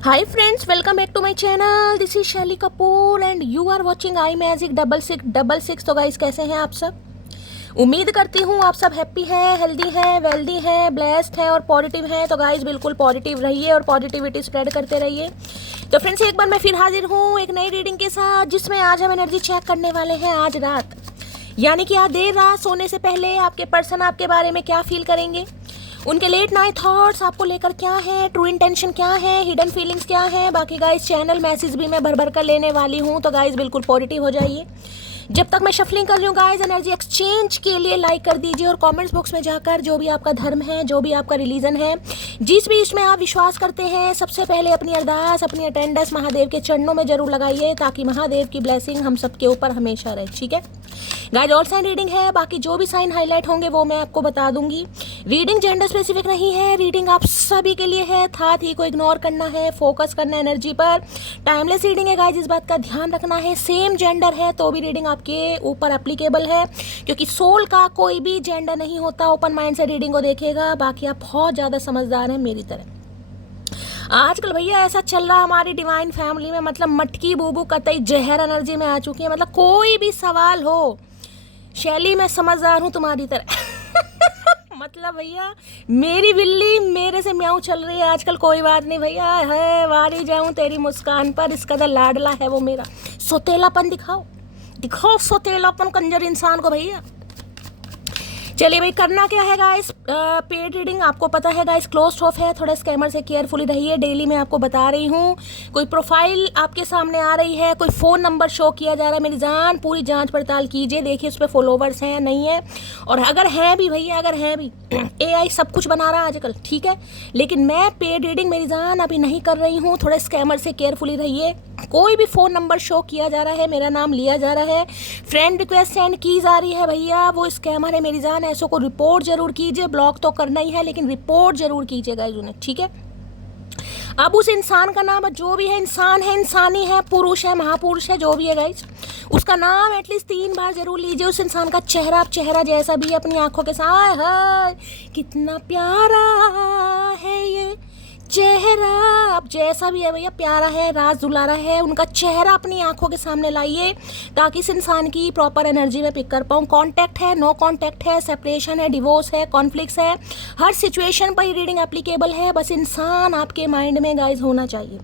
Hi friends, welcome back to my channel. This is शैली Kapoor and you are watching I magic 666। तो guys कैसे हैं आप सब? उम्मीद करती हूँ आप सब हैप्पी हैं, हेल्दी हैं, वेल्दी हैं, ब्लेस्ड हैं और पॉजिटिव हैं। तो गाइस बिल्कुल पॉजिटिव रहिए और पॉजिटिविटी स्प्रेड करते रहिए। तो फ्रेंड्स एक बार मैं फिर हाजिर हूँ एक नई रीडिंग के साथ, जिसमें आज हम एनर्जी चेक करने वाले हैं आज रात, यानी कि आज देर रात सोने से पहले आपके पर्सन आपके बारे में क्या फील करेंगे, उनके लेट नाइट थॉट्स आपको लेकर क्या है, ट्रू इंटेंशन क्या है, हिडन फीलिंग्स क्या है। बाकी गाइस चैनल मैसेज भी मैं भर भर कर लेने वाली हूँ, तो गाइस बिल्कुल पॉजिटिव हो जाइए। जब तक मैं शफलिंग कर रही हूँ गाइस, एनर्जी एक्सचेंज के लिए लाइक कर दीजिए और कमेंट्स बॉक्स में जाकर जो भी आपका धर्म है, जो भी आपका रिलीजन है, जिस भी इसमें आप विश्वास करते हैं, सबसे पहले अपनी अरदास, अपनी अटेंडेंस महादेव के चरणों में जरूर लगाइए, ताकि महादेव की ब्लेसिंग हम सबके ऊपर हमेशा रहे। ठीक है गाइस, ऑल साइन रीडिंग है, बाकी जो भी साइन हाईलाइट होंगे वो मैं आपको बता दूंगी। रीडिंग जेंडर स्पेसिफिक नहीं है, रीडिंग आप सभी के लिए है। साथ ही को इग्नोर करना है, फोकस करना है एनर्जी पर। टाइमलेस रीडिंग है गाइस, इस बात का ध्यान रखना है। सेम जेंडर है तो भी रीडिंग आपके ऊपर एप्लीकेबल है, क्योंकि सोल का कोई भी जेंडर नहीं होता। ओपन माइंड से रीडिंग को देखेगा। बाकी आप बहुत ज़्यादा समझदार हैं मेरी तरह। आजकल भैया ऐसा चल रहा हमारी डिवाइन फैमिली में, मतलब मटकी बूबू कतई जहर एनर्जी में आ चुकी है। मतलब कोई भी सवाल हो, शैली मैं समझदार हूँ तुम्हारी तरह। मतलब भैया मेरी बिल्ली मेरे से म्याऊं चल रही है आजकल। कोई बात नहीं भैया, है वारी जाऊं तेरी मुस्कान पर, इस कदर लाडला है वो मेरा। सोतेलापन दिखाओ, दिखाओ सोतेलापन कंजर इंसान को भैया। चलिए भाई, करना क्या है गाइस, पेड रीडिंग आपको पता है गाइस क्लोज्ड ऑफ है। थोड़ा स्कैमर से केयरफुली रहिए। डेली मैं आपको बता रही हूँ, कोई प्रोफाइल आपके सामने आ रही है, कोई फ़ोन नंबर शो किया जा रहा है, मेरी जान पूरी जांच पड़ताल कीजिए, देखिए उस पर फॉलोवर्स हैं नहीं है। और अगर हैं भी भैया, अगर हैं भी, AI सब कुछ बना रहा है आजकल, ठीक है, लेकिन मैं पेड रीडिंग मेरी जान अभी नहीं कर रही हूँ। थोड़ा स्कैमर से केयरफुली रहिए। कोई भी फ़ोन नंबर शो किया जा रहा है, मेरा नाम लिया जा रहा है, फ्रेंड रिक्वेस्ट सेंड की जा रही है, भैया वो स्कैमर है मेरी जान। ऐसों को रिपोर्ट जरूर कीजिए। ब्लॉक तो करना ही है, लेकिन रिपोर्ट जरूर कीजिएगा उन्हें, ठीक है। अब उस इंसान का नाम, जो भी है, इंसान है, इंसानी है, पुरुष है, महापुरुष है, जो भी है गाइस, उसका नाम एटलीस्ट 3 बार जरूर लीजिए। उस इंसान का चेहरा, चेहरा जैसा भी है, अपनी आंखों के साथ, हाय कितना प्यारा है ये चेहरा, अब जैसा भी है भैया, प्यारा है, राज दुलारा है, उनका चेहरा अपनी आंखों के सामने लाइए, ताकि इस इंसान की प्रॉपर एनर्जी में पिक कर पाऊँ। कांटेक्ट है, नो कांटेक्ट है, सेपरेशन है, डिवोर्स है, कॉन्फ्लिक्ट्स है, हर सिचुएशन पर रीडिंग एप्लीकेबल है। बस इंसान आपके माइंड में गाइज होना चाहिए।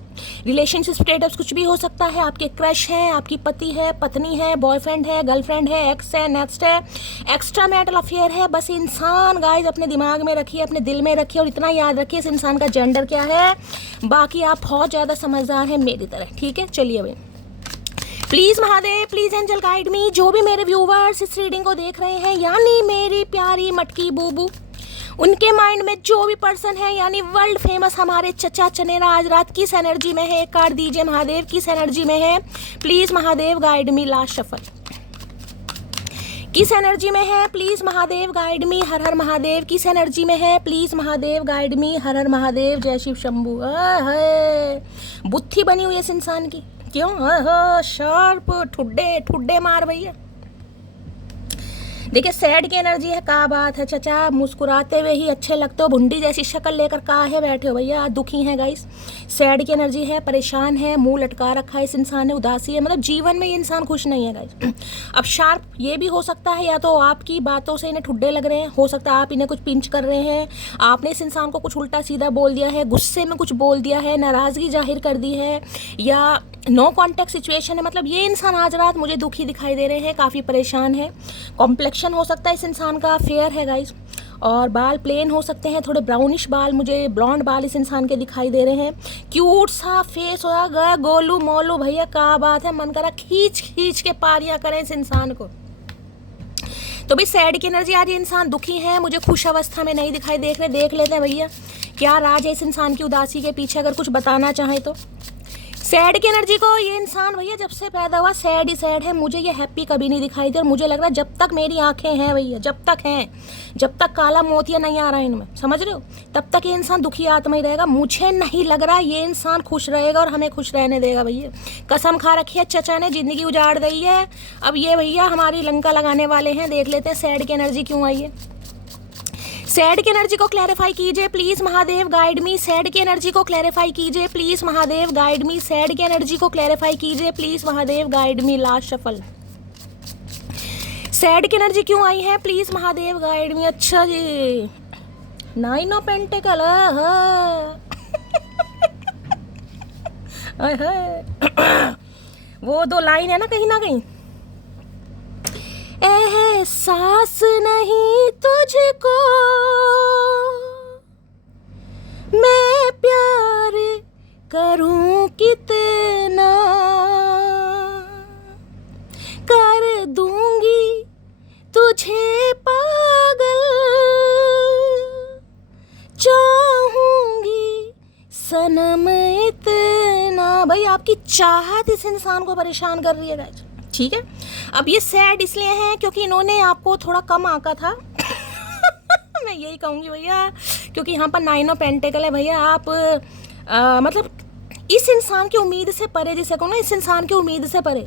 रिलेशनशिप स्टेटस कुछ भी हो सकता है, आपके क्रश है, आपकी पति है, पत्नी है, बॉयफ्रेंड है, गर्लफ्रेंड है, एक्स है, नेक्स्ट है, एक्स्ट्रा मैरिटल अफेयर है। बस इंसान गाइज अपने दिमाग में रखिए, अपने दिल में रखिए, और इतना याद रखिए इस इंसान का जेंडर क्या है। बाकी आप बहुत ज़्यादा समझदार हैं मेरी तरह, ठीक है। चलिए भाई, please Mahadev, please angel guide me. जो भी मेरे व्यूवर्स इस रीडिंग को देख रहे हैं, यानी मेरी प्यारी मटकी बूबू, उनके माइंड में जो भी पर्सन है, यानी वर्ल्ड फेमस हमारे चचा चनेरा, आज रात किस एनर्जी में है, एक कार्ड दीजिए महादेव, किस एनर्जी में है please Mahadev guide me. Last shuffle, किस एनर्जी में है प्लीज़ महादेव गाइड मी। हर हर महादेव, किस एनर्जी में है प्लीज़ महादेव गाइड मी। हर हर महादेव, जय शिव शंभू। है बुद्धि बनी हुई है इस इंसान की, क्यों शार्प ठुड्डे ठुड्डे मार भैया। देखिए सैड की एनर्जी है, का बात है चचा, मुस्कुराते हुए ही अच्छे लगते हो, भुंडी जैसी शक्ल लेकर काहे बैठे हो भैया, दुखी हैं गाइस। सैड की एनर्जी है, परेशान है, मुंह लटका रखा है इस इंसान ने, उदासी है, मतलब जीवन में ये इंसान खुश नहीं है गाइस। अब शार्प ये भी हो सकता है, या तो आपकी बातों से इन्हें ठुड्डे लग रहे हैं, हो सकता है आप इन्हें कुछ पिंच कर रहे हैं, आपने इस इंसान को कुछ उल्टा सीधा बोल दिया है, गुस्से में कुछ बोल दिया है, नाराज़गी जाहिर कर दी है, या नो कॉन्टेक्ट सिचुएशन है। मतलब ये इंसान आज रात मुझे दुखी दिखाई दे रहे हैं, काफ़ी परेशान है। कॉम्प्लेक्शन हो सकता है इस इंसान का फेयर है गाइस, और बाल प्लेन हो सकते हैं, थोड़े ब्राउनिश बाल, मुझे ब्लॉन्ड बाल इस इंसान के दिखाई दे रहे हैं। क्यूट सा फेस होगा, गया गोलू मोलू भैया, क्या बात है, मन करा खींच खींच के पारियां करें इस इंसान को। तो भाई सैड की एनर्जी, आज ये इंसान दुखी है, मुझे खुश अवस्था में नहीं दिखाई देख रहे। देख लेते हैं भैया क्या राज है इस इंसान की उदासी के पीछे, अगर कुछ बताना चाहें तो। सैड की एनर्जी को, ये इंसान भैया जब से पैदा हुआ सैड ही सैड है, मुझे ये हैप्पी कभी नहीं दिखाई दे, और मुझे लग रहा है जब तक मेरी आंखें हैं भैया, जब तक हैं, जब तक काला मोतिया नहीं आ रहा है इनमें, समझ रहे हो, तब तक ये इंसान दुखी आत्मा ही रहेगा। मुझे नहीं लग रहा ये इंसान खुश रहेगा और हमें खुश रहने देगा भैया। कसम खा रखी है चचा ने, जिंदगी उजाड़ दी है। अब ये भैया हमारी लंका लगाने वाले हैं, देख लेते हैं सैड की एनर्जी क्यों आई है। सैड की एनर्जी को क्लैरिफाई कीजिए please Mahadev, guide me. Sad की एनर्जी को क्लैरिफाई कीजिए please Mahadev, guide me. Sad की एनर्जी को क्लैरिफाई कीजिए please Mahadev, guide me. Last shuffle. Sad की एनर्जी क्यों आई है प्लीज महादेव, गाइड मी। अच्छा जी, 9 ऑफ पेंटिकल। वो 2 लाइन है ना कहीं ना कहीं, एहसास नहीं तुझको मैं प्यार करूं कितना, कर दूंगी तुझे पागल, चाहूंगी सनम इतना। भाई आपकी चाहत इस इंसान को परेशान कर रही है गाइस, ठीक है। अब ये सैड इसलिए है क्योंकि इन्होंने आपको थोड़ा कम आंका था। मैं यही कहूँगी भैया, क्योंकि यहाँ पर 9 ऑफ पेंटिकल है भैया। आप मतलब इस इंसान की उम्मीद से परे, जिसे कहूँ ना, इस इंसान की उम्मीद से परे।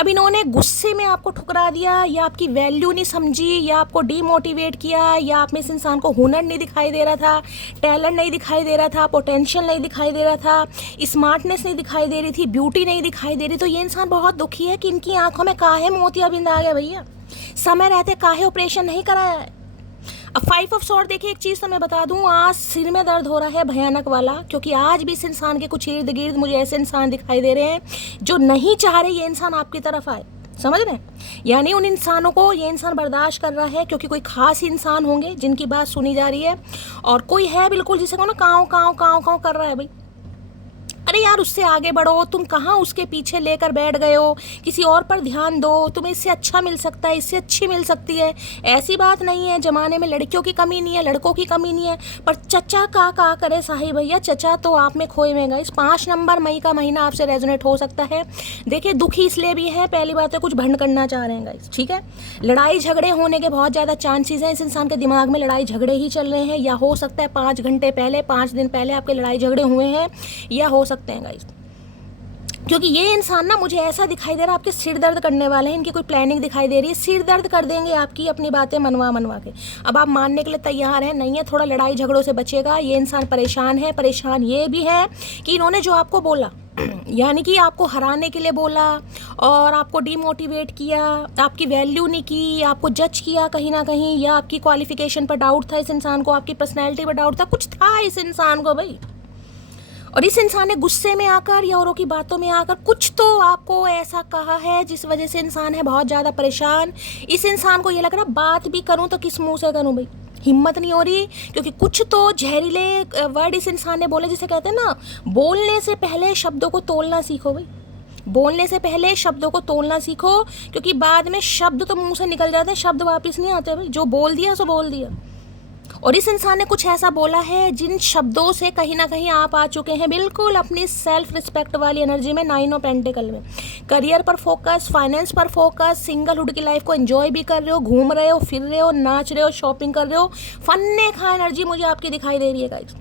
अब इन्होंने गुस्से में आपको ठुकरा दिया, या आपकी वैल्यू नहीं समझी, या आपको डीमोटिवेट किया, या आप में इस इंसान को हुनर नहीं दिखाई दे रहा था, टैलेंट नहीं दिखाई दे रहा था, पोटेंशियल नहीं दिखाई दे रहा था, स्मार्टनेस नहीं दिखाई दे रही थी, ब्यूटी नहीं दिखाई दे रही। तो ये इंसान बहुत दुखी है कि इनकी आंखों में काहे मोतियाबिंद आ गया भैया, समय रहते काहे ऑपरेशन नहीं कराया है। अब 5 ऑफ सॉर्ड देखिए, एक चीज़ तो मैं बता दूं, आज सिर में दर्द हो रहा है भयानक वाला, क्योंकि आज भी इस इंसान के कुछ इर्द गिर्द मुझे ऐसे इंसान दिखाई दे रहे हैं जो नहीं चाह रहे ये इंसान आपकी तरफ आए, समझ रहे हैं। यानी उन इंसानों को ये इंसान बर्दाश्त कर रहा है, क्योंकि कोई खास इंसान होंगे जिनकी बात सुनी जा रही है, और कोई है बिल्कुल जिसे कहो ना काँव काँव काँव काँव कर रहा है भाई। अरे यार उससे आगे बढ़ो, तुम कहाँ उसके पीछे लेकर बैठ गए हो, किसी और पर ध्यान दो, तुम्हें इससे अच्छा मिल सकता है, इससे अच्छी मिल सकती है। ऐसी बात नहीं है, जमाने में लड़कियों की कमी नहीं है, लड़कों की कमी नहीं है, पर चचा का करे साहिब भैया, चचा तो आप में खोए में गए। इस 5 नंबर मई का महीना आपसे रेजोनेट हो सकता है। देखिए दुखी इसलिए भी है, पहली बात है कुछ भंड करना चाह रहे हैं गाइस, ठीक है। लड़ाई झगड़े होने के बहुत ज़्यादा चांसेस हैं, इस इंसान के दिमाग में लड़ाई झगड़े ही चल रहे हैं, या हो सकता है 5 घंटे पहले, 5 दिन पहले आपके लड़ाई झगड़े हुए हैं, या हो सकते हैं गाइस। क्योंकि ये इंसान ना मुझे ऐसा दिखाई दे रहा है आपके सिर दर्द करने वाले हैं, इनकी कोई प्लानिंग दिखाई दे रही है, सिर दर्द कर देंगे आपकी अपनी बातें मनवा के। अब आप मानने के लिए तैयार हैं नहीं है, थोड़ा लड़ाई झगड़ों से बचेगा। ये इंसान परेशान है, परेशान ये भी है कि इन्होंने जो आपको बोला, यानी कि आपको हराने के लिए बोला और आपको डीमोटिवेट किया, आपकी वैल्यू नहीं की, आपको जज किया कहीं ना कहीं, या आपकी क्वालिफिकेशन पर डाउट था इस इंसान को, आपकी पर्सनैलिटी पर डाउट था, कुछ था इस इंसान को भाई। और इस इंसान ने गुस्से में आकर या औरों की बातों में आकर कुछ तो आपको ऐसा कहा है जिस वजह से इंसान है बहुत ज़्यादा परेशान। इस इंसान को ये लग रहा बात भी करूं तो किस मुंह से करूं भाई, हिम्मत नहीं हो रही, क्योंकि कुछ तो जहरीले वर्ड इस इंसान ने बोले, जिसे कहते हैं ना, बोलने से पहले शब्दों को तोलना सीखो भाई, बोलने से पहले शब्दों को तोलना सीखो, क्योंकि बाद में शब्द तो मुंह से निकल जाते हैं, शब्द वापस नहीं आते भाई। जो बोल दिया सो बोल दिया। और इस इंसान ने कुछ ऐसा बोला है जिन शब्दों से कहीं ना कहीं आप आ चुके हैं बिल्कुल अपनी सेल्फ रिस्पेक्ट वाली एनर्जी में, 9 ऑफ पेंटिकल में। करियर पर फोकस, फाइनेंस पर फोकस, सिंगलहुड की लाइफ को एंजॉय भी कर रहे हो, घूम रहे हो, फिर रहे हो, नाच रहे हो, शॉपिंग कर रहे हो, फन्ने खा एनर्जी मुझे आपकी दिखाई दे रही है गाइस।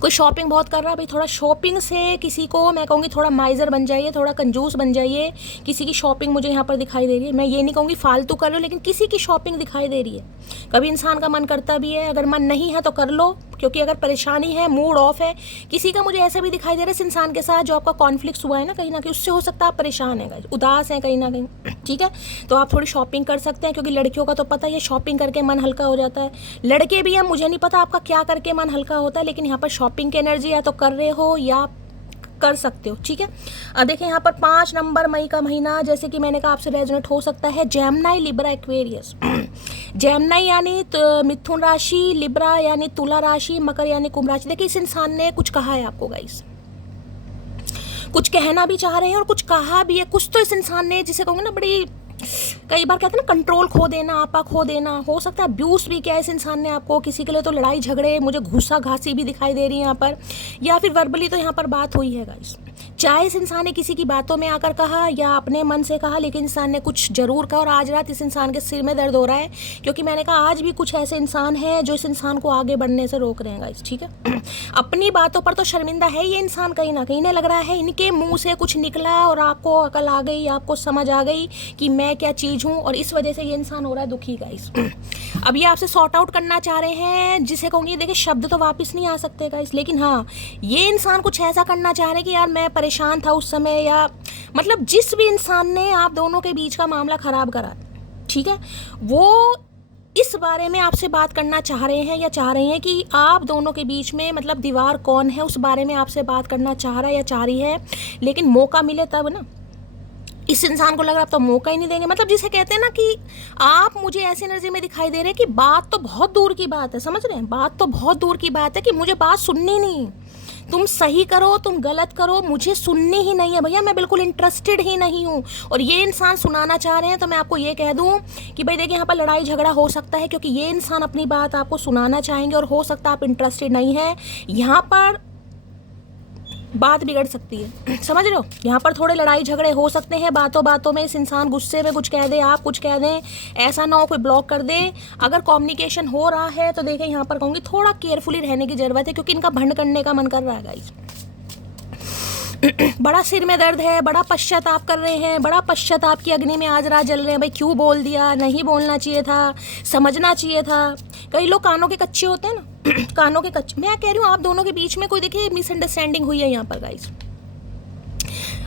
कोई शॉपिंग बहुत कर रहा है भाई, थोड़ा शॉपिंग से किसी को मैं कहूँगी थोड़ा माइजर बन जाइए, थोड़ा कंजूस बन जाइए। किसी की शॉपिंग मुझे यहाँ पर दिखाई दे रही है, मैं ये नहीं कहूँगी फालतू कर लो, लेकिन किसी की शॉपिंग दिखाई दे रही है। कभी इंसान का मन करता भी है, अगर मन नहीं है तो कर लो, क्योंकि अगर परेशानी है, मूड ऑफ है, किसी का मुझे ऐसा भी दिखाई दे रहा है इस इंसान के साथ जो आपका कॉन्फ्लिक्ट हुआ है ना कहीं, उससे हो सकता है आप परेशान हैं, उदास हैं कहीं ना कहीं, ठीक है। तो आप थोड़ी शॉपिंग कर सकते हैं, क्योंकि लड़कियों का तो पता है शॉपिंग करके मन हल्का हो जाता है। लड़के भी हैं, मुझे नहीं पता आपका क्या करके मन हल्का होता है, लेकिन यहाँ पर शॉपिंग की एनर्जी या तो कर रहे हो या कर सकते हो, ठीक है। अब देखिए यहाँ पर 5 नंबर मई का महीना, जैसे कि मैंने कहा आपसे रेजोनेट हो सकता है जेमिनी, लिब्रा, एक्वेरियस। जेमिनी यानी मिथुन राशि, लिब्रा यानी तुला राशि, मकर यानी कुंभ राशि। देखिए इस इंसान ने कुछ कहा है आपको गाइस, कुछ कहना भी चाह रहे हैं और कुछ कहा भी है। कुछ तो इस इंसान ने, जिसे कहूँगा ना, बड़ी कई बार कहते हैं ना कंट्रोल खो देना, आपा खो देना, हो सकता है अब्यूज भी किया इस इंसान ने आपको, किसी के लिए तो लड़ाई झगड़े, मुझे घूसा घासी भी दिखाई दे रही है यहाँ पर, या फिर वर्बली तो यहाँ पर बात हुई है गाइस। चाहे इस इंसान ने किसी की बातों में आकर कहा या अपने मन से कहा, लेकिन इंसान ने कुछ जरूर कहा और आज रात इस इंसान के सिर में दर्द हो रहा है, क्योंकि मैंने कहा आज भी कुछ ऐसे इंसान हैं जो इस इंसान को आगे बढ़ने से रोक रहे हैं गाइस, ठीक है। अपनी बातों पर तो शर्मिंदा है ये इंसान, कहीं ना कहीं इन्हें लग रहा है इनके मुंह से कुछ निकला और आपको अकल आ गई, आपको समझ आ गई कि मैं क्या चीज़ हूँ, और इस वजह से ये इंसान हो रहा है दुखी गाइस। अब ये आपसे सॉर्ट आउट करना चाह रहे हैं, जिसे कहूँगी देखिए शब्द तो वापस नहीं आ सकते गाइस, लेकिन हाँ ये इंसान कुछ ऐसा करना चाह रहे हैं कि यार मैं परेशान था उस समय, या मतलब जिस भी इंसान ने आप दोनों के बीच का मामला खराब करा, ठीक है, वो इस बारे में आपसे बात करना चाह रहे हैं या चाह रही हैं कि आप दोनों के बीच में मतलब दीवार कौन है उस बारे में आपसे बात करना चाह रहा है या चाह रही है, लेकिन मौका मिले तब ना। इस इंसान को लग रहा है आप तो मौका ही नहीं देंगे, मतलब जिसे कहते हैं ना कि आप मुझे ऐसी एनर्जी में दिखाई दे रहे हैं कि बात तो बहुत दूर की बात है, समझ रहे हैं, बात तो बहुत दूर की बात है कि मुझे बात सुननी नहीं, तुम सही करो तुम गलत करो मुझे सुननी ही नहीं है भैया, मैं बिल्कुल इंटरेस्टेड ही नहीं हूँ। और ये इंसान सुनाना चाह रहे हैं, तो मैं आपको ये कह दूँ कि भाई देखिए यहाँ पर लड़ाई झगड़ा हो सकता है, क्योंकि ये इंसान अपनी बात आपको सुनाना चाहेंगे और हो सकता है आप इंटरेस्टेड नहीं है, यहाँ पर बात बिगड़ सकती है, समझ रहे हो, यहाँ पर थोड़े लड़ाई झगड़े हो सकते हैं, बातों बातों में इस इंसान गुस्से में कुछ कह दे, आप कुछ कह दें, ऐसा ना हो कोई ब्लॉक कर दे। अगर कम्युनिकेशन हो रहा है तो देखें यहाँ पर कहूँगी थोड़ा केयरफुली रहने की ज़रूरत है, क्योंकि इनका भंड करने का मन कर रहा है गाइस। बड़ा सिर में दर्द है, बड़ा पश्चाताप कर रहे हैं, बड़ा पश्चाताप की अग्नि में आज रात जल रहे हैं, भाई क्यों बोल दिया, नहीं बोलना चाहिए था, समझना चाहिए था। कई लोग कानों के कच्चे होते हैं ना, कानों के कच्चे, मैं कह रही हूँ आप दोनों के बीच में कोई देखिए मिसअंडरस्टैंडिंग हुई है यहाँ पर गाइस।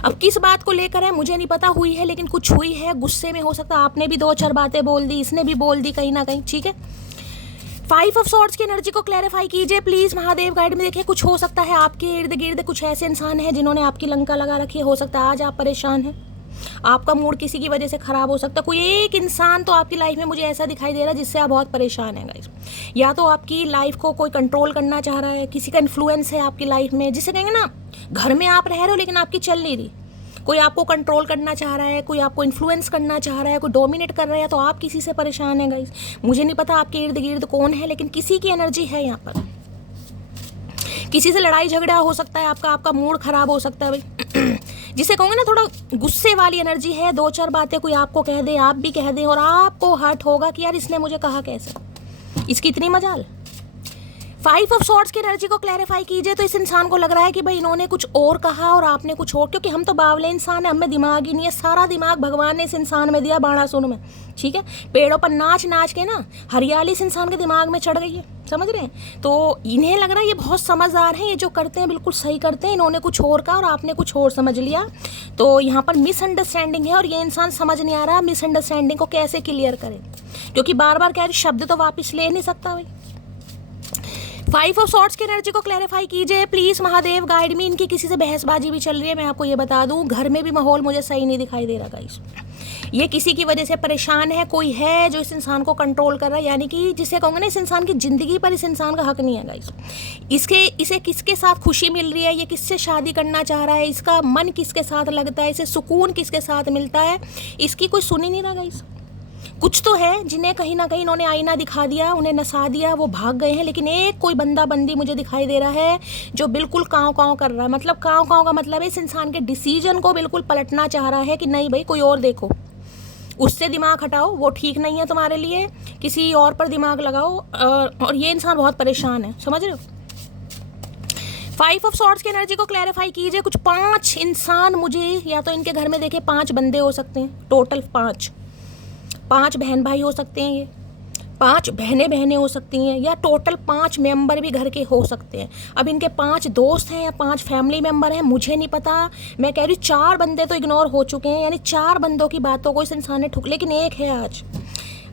अब किस बात को लेकर है मुझे नहीं पता हुई है, लेकिन कुछ हुई है, गुस्से में हो सकता है आपने भी 2-4 बातें बोल दी, इसने भी बोल दी कहीं ना कहीं, ठीक है। 5 ऑफ सॉर्ड्स की एनर्जी को क्लैरिफाई कीजिए प्लीज महादेव गाइड में। देखिए कुछ हो सकता है आपके इर्द गिर्द कुछ ऐसे इंसान हैं जिन्होंने आपकी लंका लगा रखी है, हो सकता है आज आप परेशान हैं, आपका मूड किसी की वजह से खराब हो सकता है, कोई एक इंसान तो आपकी लाइफ में मुझे ऐसा दिखाई दे रहा है जिससे आप बहुत परेशान हैं गाइस। या तो आपकी लाइफ को कोई कंट्रोल करना चाह रहा है, किसी का इन्फ्लुएंस है आपकी लाइफ में, जिसे कहेंगे ना घर में आप रह रहे हो लेकिन आपकी चल नहीं रही, कोई आपको कंट्रोल करना चाह रहा है, कोई आपको इन्फ्लुएंस करना चाह रहा है, कोई डोमिनेट कर रहा है, तो आप किसी से परेशान हैं गाइस। मुझे नहीं पता आपके इर्द गिर्द कौन है, लेकिन किसी की एनर्जी है यहाँ पर, किसी से लड़ाई झगड़ा हो सकता है आपका, आपका मूड खराब हो सकता है भाई, जिसे कहूँगे ना थोड़ा गुस्से वाली एनर्जी है, 2-4 बातें कोई आपको कह दे, आप भी कह दें, और आपको हर्ट होगा कि यार इसने मुझे कहा कैसे, इसकी इतनी मजाल। 5 ऑफ सॉर्ड्स की एनर्जी को क्लैरिफाई कीजिए। तो इस इंसान को लग रहा है कि भाई इन्होंने कुछ और कहा और आपने कुछ और, क्योंकि हम तो बावले इंसान है, हमें दिमाग ही नहीं है, सारा दिमाग भगवान ने इस इंसान में दिया बाणासुर में, ठीक है। पेड़ों पर नाच नाच के ना हरियाली इस इंसान के दिमाग में चढ़ गई है, समझ रहे हैं। तो इन्हें लग रहा है ये बहुत समझदार हैं, ये जो करते हैं बिल्कुल सही करते हैं, इन्होंने कुछ और कहा और आपने कुछ और समझ लिया, तो यहाँ पर मिसअंडरस्टैंडिंग है और ये इंसान समझ नहीं आ रहा मिसअंडरस्टैंडिंग को कैसे क्लियर करें, क्योंकि बार बार कह रहे शब्द तो वापस ले नहीं सकता भाई। 5 ऑफ सॉर्ड्स की एनर्जी को क्लैरिफाई कीजिए प्लीज महादेव गाइड मी। इनकी किसी से बहसबाजी भी चल रही है, मैं आपको ये बता दूं, घर में भी माहौल मुझे सही नहीं दिखाई दे रहा गाइस। ये किसी की वजह से परेशान है, कोई है जो इस इंसान को कंट्रोल कर रहा है, यानी कि जिसे कहूँगा ना इस इंसान की ज़िंदगी पर इस इंसान का हक नहीं है गाइस। इसे किसके साथ खुशी मिल रही है, ये किससे शादी करना चाह रहा है, इसका मन किसके साथ लगता है, इसे सुकून किसके साथ मिलता है, इसकी कोई सुन ही नहीं रहा गाइस। कुछ तो है जिन्हें कहीं ना कहीं इन्होंने आईना दिखा दिया, उन्हें नसा दिया, वो भाग गए हैं, लेकिन एक कोई बंदा बंदी मुझे दिखाई दे रहा है जो बिल्कुल काँव काँव कर रहा है। मतलब काँव काँव का मतलब है इस इंसान के डिसीजन को बिल्कुल पलटना चाह रहा है कि नहीं भाई कोई और देखो, उससे दिमाग हटाओ, वो ठीक नहीं है तुम्हारे लिए, किसी और पर दिमाग लगाओ। और ये इंसान बहुत परेशान है, समझ रहे हो। 5 ऑफ सॉर्ड्स की एनर्जी को क्लैरिफाई कीजिए। कुछ 5 इंसान मुझे, या तो इनके घर में देखे 5 बंदे हो सकते हैं, टोटल 5 बहन भाई हो सकते हैं, ये 5 बहनें हो सकती हैं, या टोटल 5 मेंबर भी घर के हो सकते हैं। अब इनके 5 दोस्त हैं या 5 फैमिली मेंबर हैं मुझे नहीं पता, मैं कह रही हूँ 4 बंदे तो इग्नोर हो चुके हैं, यानी 4 बंदों की बातों को इस इंसान ने ठुक, लेकिन एक है आज,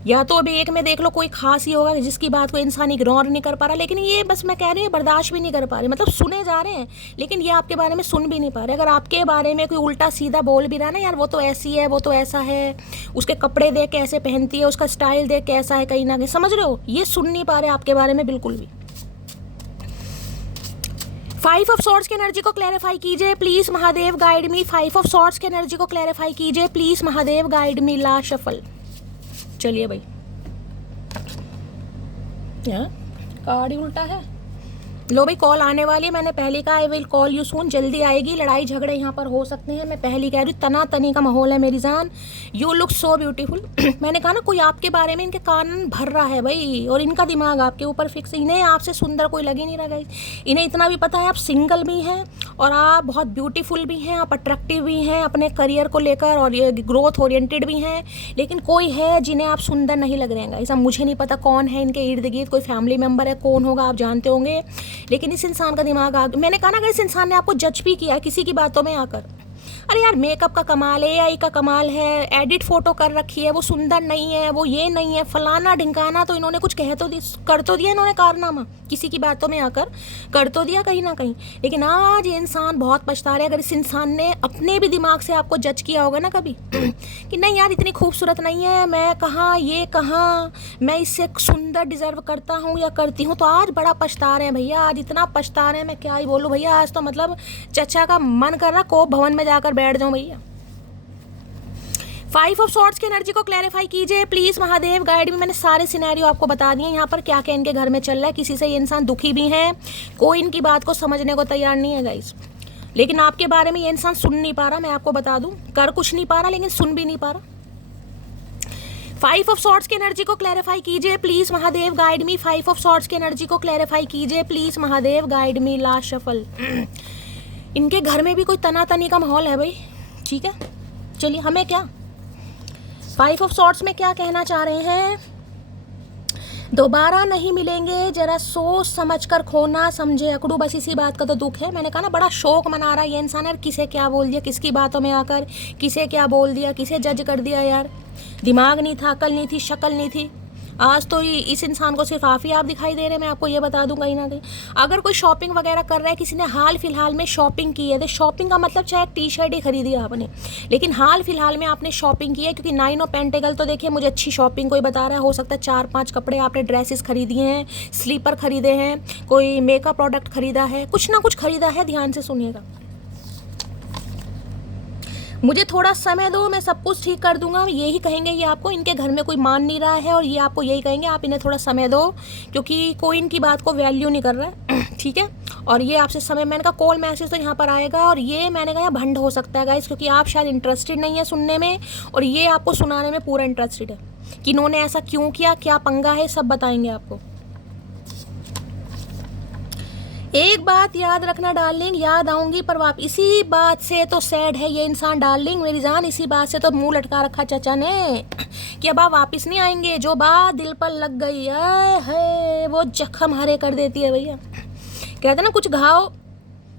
या तो अभी एक में देख लो कोई खास ही होगा जिसकी बात को इंसान इग्नोर नहीं कर पा रहा, लेकिन ये बस मैं कह रही हूँ बर्दाश्त भी नहीं कर पा रहे, मतलब सुने जा रहे हैं लेकिन ये आपके बारे में सुन भी नहीं पा रहे। अगर आपके बारे में कोई उल्टा सीधा बोल भी रहा है ना, यार वो तो ऐसी है, वो तो ऐसा है, उसके कपड़े देख के ऐसे पहनती है, उसका स्टाइल देख के ऐसा है, कहीं ना कहीं समझ रहे हो, ये सुन नहीं पा रहे आपके बारे में बिल्कुल भी। 5 ऑफ सॉर्ड्स की एनर्जी को क्लैरिफाई कीजिए please Mahadev guide me. 5 of swords की एनर्जी को क्लैरिफाई कीजिए प्लीज महादेव गाइड मी। ला शफल, चलिए भाई, कार्ड ही उल्टा है, लो भाई, कॉल आने वाली है, मैंने पहले कहा I will call you soon, जल्दी आएगी। लड़ाई झगड़े यहाँ पर हो सकते हैं, मैं पहली कह रही हूँ, तना तनी का माहौल है मेरी जान। You look so beautiful. मैंने कहा ना, कोई आपके बारे में इनके कान भर रहा है भाई, और इनका दिमाग आपके ऊपर फिक्स। इन्हें आपसे सुंदर कोई लग ही नहीं रहा गाइस। इन्हें इतना भी पता है आप सिंगल भी हैं और आप बहुत ब्यूटीफुल भी हैं, आप अट्रैक्टिव भी हैं अपने करियर को लेकर, और ये ग्रोथ ओरिएंटेड भी हैं। लेकिन कोई है जिन्हें आप सुंदर नहीं लग रहे हैं गाइस। अब मुझे नहीं पता कौन है इनके इर्द गिर्द, कोई फैमिली मेम्बर है, कौन होगा, आप जानते होंगे। लेकिन इस इंसान का दिमाग मैंने कहा ना, अगर इस इंसान ने आपको जज भी किया किसी की बातों में आकर, अरे यार मेकअप का कमाल है, एआई का कमाल है, एडिट फोटो कर रखी है, वो सुंदर नहीं है, वो ये नहीं है, फलाना ढिंकाना, तो इन्होंने कुछ कह तो कर तो दिया, इन्होंने कारनामा किसी की बातों में आकर कर तो दिया कहीं ना कहीं। लेकिन आज ये इंसान बहुत पछता रहा है। अगर इस इंसान ने अपने भी दिमाग से आपको जज किया होगा ना कभी कि नहीं यार इतनी खूबसूरत नहीं है, मैं कहाँ, ये कहाँ, मैं इससे सुंदर डिजर्व करता हूँ या करती हूँ, तो आज बड़ा पछता रहे हैं भैया। आज इतना पछता रहे हैं, मैं क्या ही बोलूँ भैया। आज तो मतलब चचा का मन कर रहा कोप भवन में जाकर बैठ जाऊं भैया। 5 ऑफ सॉर्ड्स की एनर्जी को क्लैरिफाई कीजिए प्लीज महादेव, गाइड में। मैंने सारे सिनेरियो आपको बता दिए यहाँ पर, क्या क्या इनके घर में चल रहा है। किसी से ये इंसान दुखी भी है, कोई इनकी बात को समझने को तैयार नहीं है गाइस। लेकिन आपके बारे में ये इंसान सुन नहीं पा रहा, मैं आपको बता दूं। कर कुछ नहीं पा रहा, लेकिन सुन भी नहीं पा रहा। 5 ऑफ सॉर्ड्स की एनर्जी को क्लैरिफाई कीजिए please Mahadev, guide me. 5 of swords की एनर्जी को क्लैरिफाई कीजिए please Mahadev, guide me. Last shuffle. इनके घर में भी कोई तनातनी का माहौल है भाई, ठीक है। चलिए, हमें क्या 5 ऑफ सॉर्ड्स में क्या कहना चाह रहे हैं। दोबारा नहीं मिलेंगे, जरा सोच समझ कर खोना, समझे अकड़ू, बस इसी बात का तो दुख है। मैंने कहा ना, बड़ा शौक मना रहा है ये इंसान यार। किसे क्या बोल दिया, किसकी बातों में आकर किसे क्या बोल दिया, किसे जज कर दिया यार। दिमाग नहीं था, अकल नहीं थी, शक्ल नहीं थी। आज तो इस इंसान को सिर्फ आप ही आप दिखाई दे रहे हैं, मैं आपको ये बता दूं कहीं ना कहीं। अगर कोई शॉपिंग वगैरह कर रहा है, किसी ने हाल फिलहाल में शॉपिंग की है, तो शॉपिंग का मतलब चाहे टी शर्ट ही खरीदी आपने, लेकिन हाल फिलहाल में आपने शॉपिंग की है, क्योंकि 9 ऑफ पेंटेकल तो देखिए मुझे अच्छी शॉपिंग कोई बता रहा है। हो सकता है 4-5 कपड़े आपने, ड्रेसेस खरीदी हैं, स्लीपर खरीदे हैं, कोई मेकअप प्रोडक्ट खरीदा है, कुछ ना कुछ खरीदा है। ध्यान से सुनिएगा, मुझे थोड़ा समय दो, मैं सब कुछ ठीक कर दूंगा। यही कहेंगे ये आपको। इनके घर में कोई मान नहीं रहा है और ये आपको यही कहेंगे, आप इन्हें थोड़ा समय दो, क्योंकि कोई इनकी बात को वैल्यू नहीं कर रहा है, ठीक है। और ये आपसे समय, मैंने कहा कॉल मैसेज तो यहाँ पर आएगा, और ये मैंने कहा भंड हो सकता है गाइस, क्योंकि आप शायद इंटरेस्टेड नहीं है सुनने में, और ये आपको सुनाने में पूरा इंटरेस्टेड है कि इन्होंने ऐसा क्यों किया, क्या पंगा है, सब बताएंगे आपको। एक बात याद रखना डार्लिंग, याद आऊंगी पर वाप, इसी बात से तो सैड है ये इंसान डार्लिंग मेरी जान। इसी बात से तो मुंह लटका रखा चचा ने कि अब आप वापिस नहीं आएंगे। जो बात दिल पर लग गई है वो जख्म हरे कर देती है भैया। कहते ना, कुछ घाव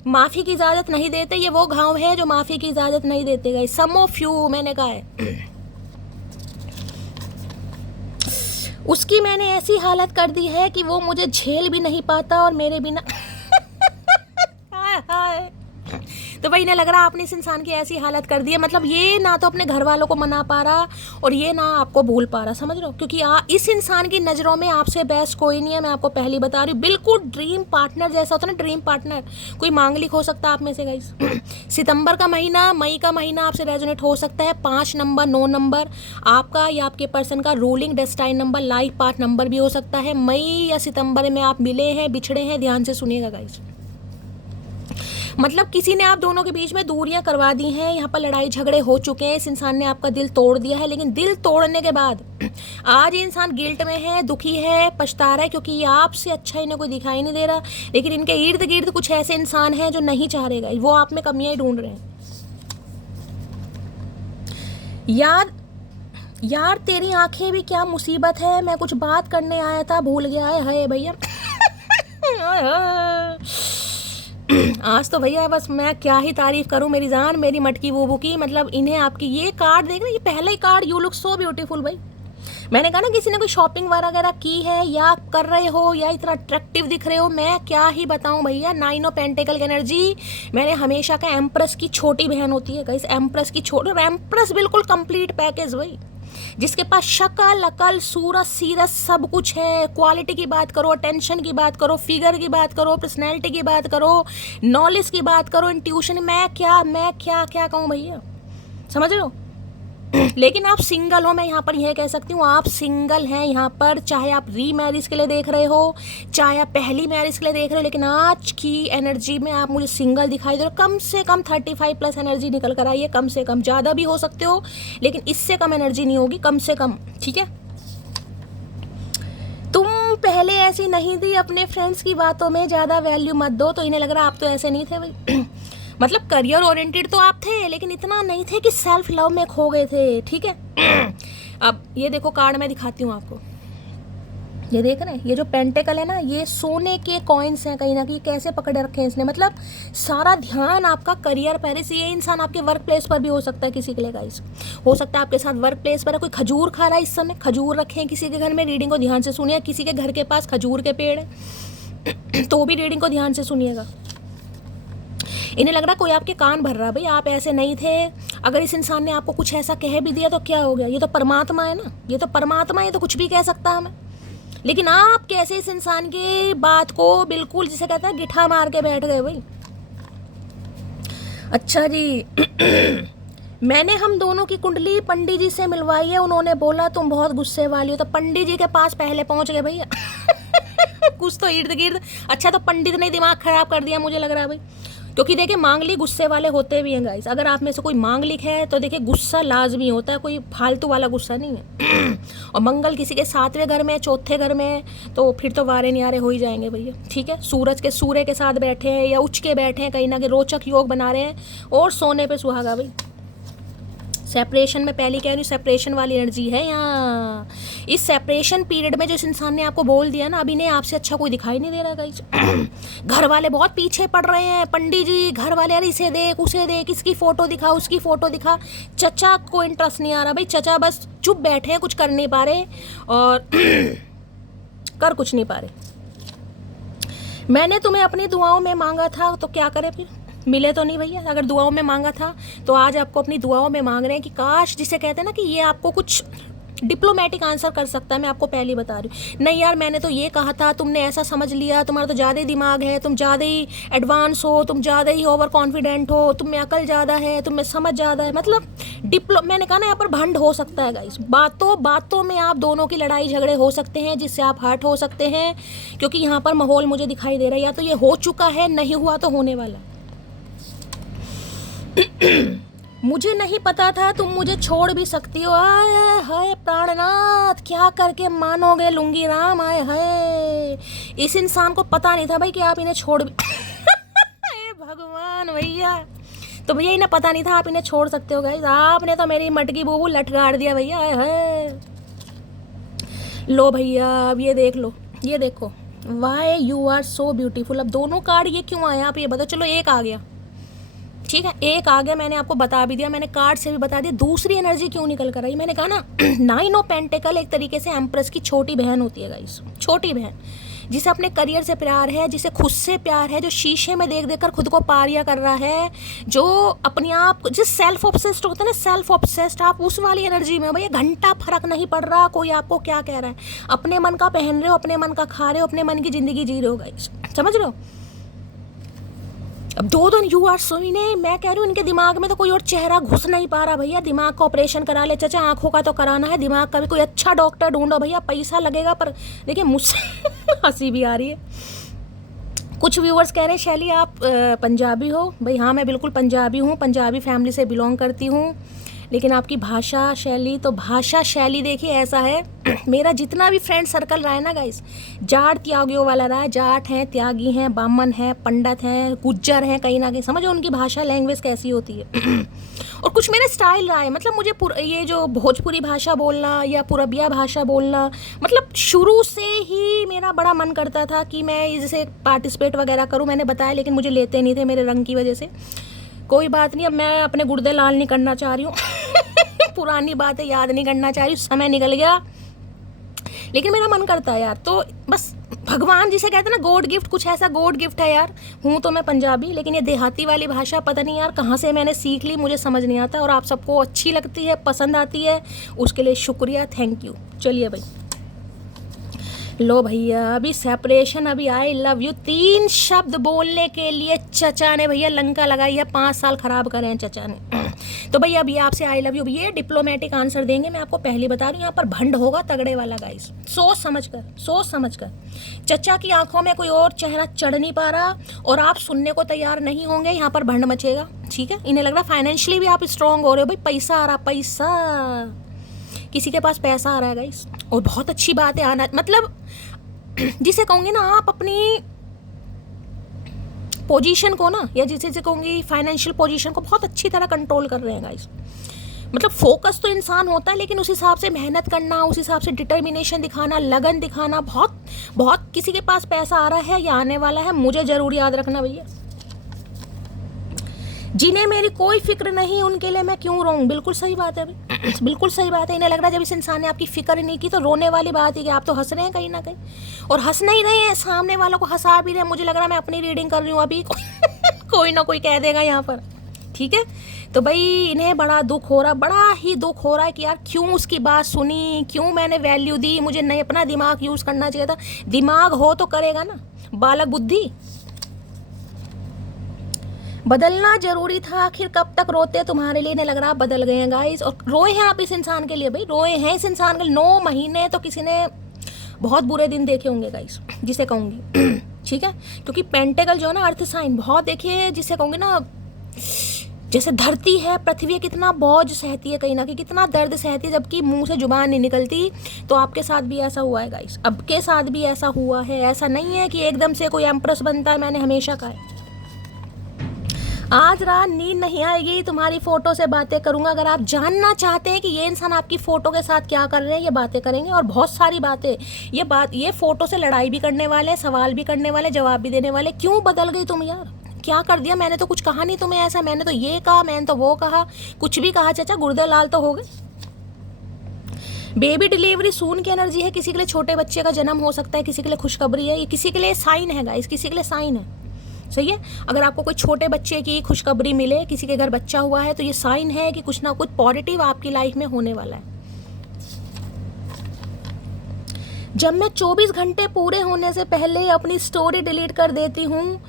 माफी की इजाजत नहीं देते, ये वो घाव है जो माफी की इजाजत नहीं देते गए। सम ऑफ यू, मैंने कहा है उसकी मैंने ऐसी हालत कर दी है कि वो मुझे झेल भी नहीं पाता और मेरे बिना तो भाई इन्हें लग रहा आपने इस इंसान की ऐसी हालत कर दी है, मतलब ये ना तो अपने घर वालों को मना पा रहा और ये ना आपको भूल पा रहा, समझ रहे हो। क्योंकि इस इंसान की नज़रों में आपसे बेस्ट कोई नहीं है, मैं आपको पहली बता रही हूँ। बिल्कुल ड्रीम पार्टनर जैसा होता है ना, ड्रीम पार्टनर। कोई मांगलिक हो सकता है आप में से गाइस। सितंबर का महीना, मई का महीना आपसे रेजोनेट हो सकता है। 5 नंबर, 9 नंबर आपका या आपके पर्सन का ruling destined number, life part number भी हो सकता है। मई या सितंबर में आप मिले हैं, बिछड़े हैं, ध्यान से सुनिएगा गाइस। मतलब किसी ने आप दोनों के बीच में दूरियां करवा दी हैं, यहाँ पर लड़ाई झगड़े हो चुके हैं, इस इंसान ने आपका दिल तोड़ दिया है। लेकिन दिल तोड़ने के बाद आज ये इंसान गिल्ट में है, दुखी है, पछता रहा है, क्योंकि ये आपसे अच्छा इन्हें कोई दिखाई नहीं दे रहा। लेकिन इनके इर्द गिर्द कुछ ऐसे इंसान हैं जो नहीं चाह रहे गाइस, वो आप में कमियां ही ढूंढ रहे हैं। यार तेरी आंखें भी क्या मुसीबत है, मैं कुछ बात करने आया था भूल गया है भैया। आज तो भैया बस मैं क्या ही तारीफ करूं मेरी जान, मेरी मटकी बूबू की। मतलब इन्हें आपकी ये कार्ड देख रहे, ये पहला ही card, you look so beautiful भाई। मैंने कहा ना, किसी ने कोई शॉपिंग वगैरह की है या कर रहे हो या इतना अट्रैक्टिव दिख रहे हो, मैं क्या ही बताऊं भैया। 9 ऑफ पेंटेकल की एनर्जी मैंने हमेशा का, एम्प्रेस की छोटी बहन होती है गाइस, एम्प्रेस की छोटी, और एम्प्रेस बिल्कुल कंप्लीट पैकेज भाई, जिसके पास शक्ल, अकल, सूरत, सीरत सब कुछ है। क्वालिटी की बात करो, अटेंशन की बात करो, फिगर की बात करो, पर्सनैलिटी की बात करो, नॉलेज की बात करो, इंट्यूशन, मैं क्या कहूँ भैया, समझ रहे हो। लेकिन आप सिंगल हो, मैं यहाँ पर यह कह सकती हूँ आप सिंगल हैं यहाँ पर, चाहे आप री मैरिज के लिए देख रहे हो, चाहे आप पहली मैरिज के लिए देख रहे हो, लेकिन आज की एनर्जी में आप मुझे सिंगल दिखाई दे रहे हो। कम से कम 35 प्लस एनर्जी निकल कर आई है, कम से कम, ज़्यादा भी हो सकते हो लेकिन इससे कम एनर्जी नहीं होगी, कम से कम, ठीक है। तुम पहले ऐसी नहीं थी, अपने फ्रेंड्स की बातों में ज़्यादा वैल्यू मत दो। तो इन्हें लग रहा आप तो ऐसे नहीं थे भाई। मतलब करियर ओरिएंटेड तो आप थे लेकिन इतना नहीं थे कि सेल्फ लव में खो गए थे, ठीक है। अब ये देखो कार्ड मैं दिखाती हूँ आपको, ये देख रहे हैं, ये जो पेंटेकल है ना, ये सोने के कॉइन्स हैं कहीं ना कहीं, कैसे पकड़े रखे हैं इसने। मतलब सारा ध्यान आपका करियर पर है। ये इंसान आपके वर्क प्लेस पर भी हो सकता है किसी के लिए गाइस, हो सकता है आपके साथ वर्क प्लेस पर है। कोई खजूर खा रहा है इस समय, खजूर रखे हैं किसी के घर में, रीडिंग को ध्यान से सुनिए। किसी के घर के पास खजूर के पेड़ है तो भी रीडिंग को ध्यान से सुनिएगा। इन्हें लग रहा कोई आपके कान भर रहा है भाई, आप ऐसे नहीं थे। अगर इस इंसान ने आपको कुछ ऐसा कह भी दिया तो क्या हो गया, ये तो परमात्मा है ना, ये तो परमात्मा है, तो कुछ भी कह सकता है हमें। लेकिन आप कैसे इस इंसान की बात को बिल्कुल जिसे कहते हैं गिठा मार के बैठ गए भाई। अच्छा जी मैंने हम दोनों की कुंडली पंडित जी से मिलवाई है, उन्होंने बोला तुम बहुत गुस्से वाली हो। तो पंडित जी के पास पहले पहुंच गए भैया कुछ तो इर्द गिर्द। अच्छा तो पंडित ने दिमाग खराब कर दिया मुझे लग रहा है भाई, क्योंकि देखिए मांगलिक गुस्से वाले होते भी हैं गाइस। अगर आप में से कोई मांगलिक है तो देखिए गुस्सा लाजमी होता है, कोई फालतू वाला गुस्सा नहीं है। और मंगल किसी के 7वें घर में, 4थे घर में, तो फिर तो वारे न्यारे हो ही जाएंगे भैया, ठीक है। सूर्य के साथ बैठे हैं या उच्च के बैठे हैं, कहीं ना कहीं रोचक योग बना रहे हैं। और सोने पे सुहागा भाई, सेपरेशन में पहले कह रही हूँ, सेपरेशन वाली एनर्जी है यहाँ। इस सेपरेशन पीरियड में जिस इंसान ने आपको बोल दिया ना, अभी ने आपसे अच्छा कोई दिखाई नहीं दे रहा गाइस। घर वाले बहुत पीछे पड़ रहे हैं, पंडित जी घर वाले, अरे इसे देख उसे देख, इसकी फोटो दिखा उसकी फोटो दिखा। चचा को इंटरेस्ट नहीं आ रहा भाई, चचा बस चुप बैठे हैं, कुछ कर नहीं पा रहे और कर कुछ नहीं पा रहे। मैंने तुम्हें अपनी दुआओं में मांगा था तो क्या करे फिर, मिले तो नहीं भैया। अगर दुआओं में मांगा था तो आज आपको अपनी दुआओं में मांग रहे हैं कि काश, जिसे कहते हैं ना कि ये आपको कुछ डिप्लोमेटिक आंसर कर सकता है। मैं आपको पहले ही बता रही हूँ, नहीं यार मैंने तो ये कहा था, तुमने ऐसा समझ लिया, तुम्हारा तो ज़्यादा ही दिमाग है, तुम ज़्यादा ही एडवांस हो, तुम ज़्यादा ही ओवर कॉन्फिडेंट हो, तुम में अकल ज़्यादा है, तुम में समझ ज़्यादा है। मतलब मैंने कहा ना यहाँ पर भंड हो सकता है गाइस। बातों में आप दोनों की लड़ाई झगड़े हो सकते हैं, जिससे आप हर्ट हो सकते हैं। क्योंकि यहाँ पर माहौल मुझे दिखाई दे रहा है, या तो ये हो चुका है, नहीं हुआ तो होने वाला। मुझे नहीं पता था तुम मुझे छोड़ भी सकती हो। आए हाय प्राणनाथ, क्या करके मानोगे लुंगी राम, आए हाय। इस इंसान को पता नहीं था भाई कि आप इन्हें छोड़ भी भगवान भैया, तो भैया इन्हें पता नहीं था आप इन्हें छोड़ सकते हो गाइस। आपने तो मेरी मटकी बूबू लटकाड़ दिया भैया, आए हाय। लो भैया अब ये देख लो, ये देखो, why you are so beautiful. अब दोनों कार्ड ये क्यों आए आप ये बताओ। चलो एक आ गया, ठीक है, एक आ गया, मैंने आपको बता भी दिया, मैंने कार्ड से भी बता दिया। दूसरी एनर्जी क्यों निकल कर आई, मैंने कहा ना 9 ऑफ पेंटिकल एक तरीके से एम्प्रेस की छोटी बहन होती है गाइस, छोटी बहन, जिसे अपने करियर से प्यार है, जिसे खुद से प्यार है, जो शीशे में देख देख कर खुद को पारिया कर रहा है, जो अपने आप जिस सेल्फ ऑब्सेस्ड होता है ना, सेल्फ ऑब्सेस्ड, आप उस वाली एनर्जी में हो भैया। घंटा फर्क नहीं पड़ रहा कोई आपको क्या कह रहा है, अपने मन का पहन रहे हो, अपने मन का खा रहे हो, अपने मन की जिंदगी जी रहे हो गाइस, समझ रहे हो। अब 2 दिन यू आर सोइने, मैं कह रही हूँ इनके दिमाग में तो कोई और चेहरा घुस नहीं पा रहा भैया। दिमाग का ऑपरेशन करा ले चाचा, आंखों का तो कराना है, दिमाग का भी कोई अच्छा डॉक्टर ढूंढो भैया, पैसा लगेगा। पर देखिए मुझसे हंसी भी आ रही है। कुछ व्यूअर्स कह रहे हैं शैली आप पंजाबी हो। भाई हाँ मैं बिल्कुल पंजाबी हूँ, पंजाबी फैमिली से बिलोंग करती हूँ। लेकिन आपकी भाषा शैली, तो भाषा शैली देखिए ऐसा है मेरा जितना भी फ्रेंड सर्कल रहा है ना गाइस, जाट त्यागियों वाला रहा है। जाट हैं, त्यागी हैं, ब्राह्मण हैं, पंडित हैं, गुज्जर हैं, कहीं ना कहीं समझो उनकी भाषा लैंग्वेज कैसी होती है। और कुछ मेरा स्टाइल रहा है, मतलब मुझे ये जो भोजपुरी भाषा बोलना या पुरबिया भाषा बोलना, मतलब शुरू से ही मेरा बड़ा मन करता था कि मैं जैसे पार्टिसिपेट वगैरह करूँ। मैंने बताया लेकिन मुझे लेते नहीं थे मेरे रंग की वजह से। कोई बात नहीं, अब मैं अपने गुर्दे लाल नहीं करना चाह रही हूँ पुरानी बातें याद नहीं करना चाह रही हूँ, समय निकल गया। लेकिन मेरा मन करता है यार, तो बस भगवान जिसे कहते हैं ना गॉड गिफ्ट, कुछ ऐसा गॉड गिफ्ट है यार। हूँ तो मैं पंजाबी, लेकिन ये देहाती वाली भाषा पता नहीं यार कहाँ से मैंने सीख ली, मुझे समझ नहीं आता। और आप सबको अच्छी लगती है, पसंद आती है, उसके लिए शुक्रिया, थैंक यू। चलिए भाई, लो भैया अभी सेपरेशन, अभी आई लव यू 3 शब्द बोलने के लिए चचा ने भैया लंका लगाई है। 5 साल खराब करे हैं चचा ने। तो भैया अभी आपसे आई लव यू ये डिप्लोमेटिक आंसर देंगे, मैं आपको पहले बता रही हूँ, यहाँ पर भंड होगा तगड़े वाला गाइस, सोच समझ कर। चचा की आंखों में कोई और चेहरा चढ़ नहीं पा रहा और आप सुनने को तैयार नहीं होंगे, यहाँ पर भंड मचेगा, ठीक है। इन्हें लग रहा फाइनेंशियली भी आप स्ट्रांग हो रहे हो, भाई पैसा आ रहा, पैसा, किसी के पास पैसा आ रहा है गाइस, और बहुत अच्छी बात है आना, मतलब जिसे कहूँगी ना आप अपनी पोजीशन को ना, या जिसे कहूँगी फाइनेंशियल पोजीशन को बहुत अच्छी तरह कंट्रोल कर रहे हैं गाइस। मतलब फोकस तो इंसान होता है, लेकिन उस हिसाब से मेहनत करना, उस हिसाब से डिटर्मिनेशन दिखाना, लगन दिखाना, बहुत बहुत। किसी के पास पैसा आ रहा है या आने वाला है, मुझे जरूर याद रखना भैया। जिन्हें मेरी कोई फिक्र नहीं उनके लिए मैं क्यों रोऊं, बिल्कुल सही बात है भाई, बिल्कुल सही बात है। इन्हें लग रहा है जब इस इंसान ने आपकी फिक्र नहीं की तो रोने वाली बात है कि आप तो हंस रहे हैं कहीं ना कहीं, और हंस नहीं रहे हैं, सामने वालों को हंसा भी रहे हैं। मुझे लग रहा है मैं अपनी रीडिंग कर रही हूँ अभी कोई ना कोई कह देगा यहाँ पर, ठीक है। तो भाई इन्हें बड़ा दुख हो रहा, बड़ा ही दुख हो रहा है कि यार क्यों उसकी बात सुनी, क्यों मैंने वैल्यू दी, मुझे नहीं अपना दिमाग यूज़ करना चाहिए था। दिमाग हो तो करेगा ना, बालक बुद्धि बदलना जरूरी था। आखिर कब तक रोते तुम्हारे लिए, इन्हें लग रहा बदल गए हैं गाइस, और रोए हैं आप इस इंसान के लिए, भाई रोए हैं इस इंसान के लिए। 9 महीने तो किसी ने बहुत बुरे दिन देखे होंगे गाइस, जिसे कहूँगी ठीक है, क्योंकि पेंटेकल जो है ना अर्थ साइन बहुत देखिए, जिसे कहूँगी ना जैसे धरती है, पृथ्वी कितना बोझ सहती है कहीं ना कहीं, कितना दर्द सहती है, जबकि मुंह से जुबान नहीं निकलती। तो आपके साथ भी ऐसा हुआ है गाइस, अब के साथ भी ऐसा हुआ है। ऐसा नहीं है कि एकदम से कोई एम्प्रेस बनता है, मैंने हमेशा कहा है। आज रात नींद नहीं आएगी, तुम्हारी फोटो से बातें करूंगा। अगर आप जानना चाहते हैं कि ये इंसान आपकी फोटो के साथ क्या कर रहे हैं, ये बातें करेंगे, और बहुत सारी बातें। ये फोटो से लड़ाई भी करने वाले, सवाल भी करने वाले, जवाब भी देने वाले। क्यों बदल गई तुम यार, क्या कर दिया, मैंने तो कुछ कहा नहीं तुम्हें ऐसा, मैंने तो ये कहा, मैंने तो वो कहा, कुछ भी कहा चाचा, गुर्दे लाल तो हो गए। बेबी डिलीवरी सून की एनर्जी है, किसी के लिए छोटे बच्चे का जन्म हो सकता है, किसी के लिए खुशखबरी है, ये किसी के लिए साइन है गाइस, किसी के लिए साइन है, सही है। अगर आपको कोई छोटे बच्चे की खुशखबरी मिले, किसी के घर बच्चा हुआ है, तो ये साइन है कि कुछ ना कुछ पॉजिटिव आपकी लाइफ में होने वाला है। जब मैं 24 घंटे पूरे होने से पहले अपनी स्टोरी डिलीट कर देती हूँ,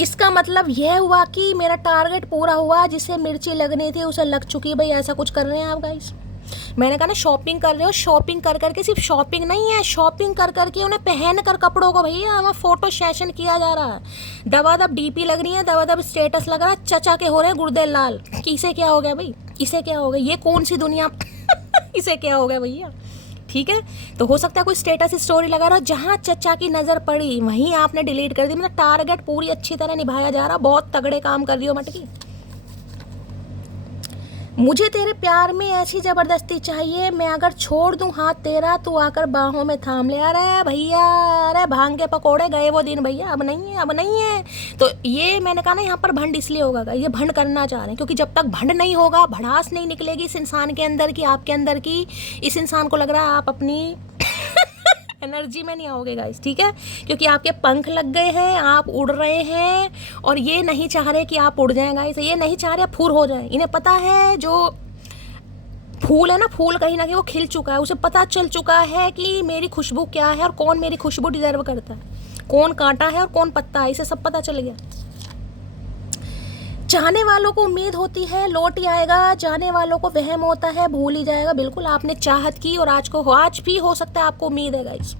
इसका मतलब यह हुआ कि मेरा टारगेट पूरा हुआ, जिसे मिर्ची लगनी थी उसे लग चुकी। भाई ऐसा कुछ कर रहे हैं आप गाइस। मैंने कहा ना शॉपिंग कर रहे हो, शॉपिंग कर करके, सिर्फ शॉपिंग नहीं है, शॉपिंग कर करके उन्हें पहन कर कपड़ों को भैया वहाँ फोटो सेशन किया जा रहा है। दबादब डीपी लग रही है, दबादब स्टेटस लग रहा है, चचा के हो रहे हैं गुर्दे लाल। कि इसे क्या हो गया भाई, इसे क्या हो गया, ये कौन सी दुनिया इसे क्या हो गया भैया, ठीक है। तो हो सकता है कोई स्टेटस स्टोरी लगा रहा, जहाँ चचा की नज़र पड़ी वहीं आपने डिलीट कर दी। मतलब टारगेट पूरी अच्छी तरह निभाया जा रहा, बहुत तगड़े काम कर रही हो मटकी। मुझे तेरे प्यार में ऐसी ज़बरदस्ती चाहिए, मैं अगर छोड़ दूं हाथ तेरा, तू आकर बाहों में थाम ले। अरे भैया, अरे भांग के पकोड़े गए वो दिन भैया, अब नहीं है, अब नहीं है। तो ये मैंने कहा ना, यहाँ पर भंड इसलिए होगा, ये भंड करना चाह रहे हैं, क्योंकि जब तक भंड नहीं होगा, भड़ास नहीं निकलेगी इस इंसान के अंदर की, आपके अंदर की, इस इंसान को लग रहा है आप अपनी एनर्जी में नहीं आओगे गाइस, ठीक है। क्योंकि आपके पंख लग गए हैं, आप उड़ रहे हैं, और ये नहीं चाह रहे कि आप उड़ जाएं गाइस, ये नहीं चाह रहे आप फूर हो जाएं। इन्हें पता है जो फूल है ना, फूल कहीं ना कहीं वो खिल चुका है, उसे पता चल चुका है कि मेरी खुशबू क्या है और कौन मेरी खुशबू डिजर्व करता है, कौन कांटा है और कौन पत्ता है, इसे सब पता चल गया। चाहने वालों को उम्मीद होती है लौट ही आएगा, जाने वालों को वहम होता है भूल ही जाएगा। बिल्कुल आपने चाहत की, और आज भी हो सकता है आपको उम्मीद है गाइस,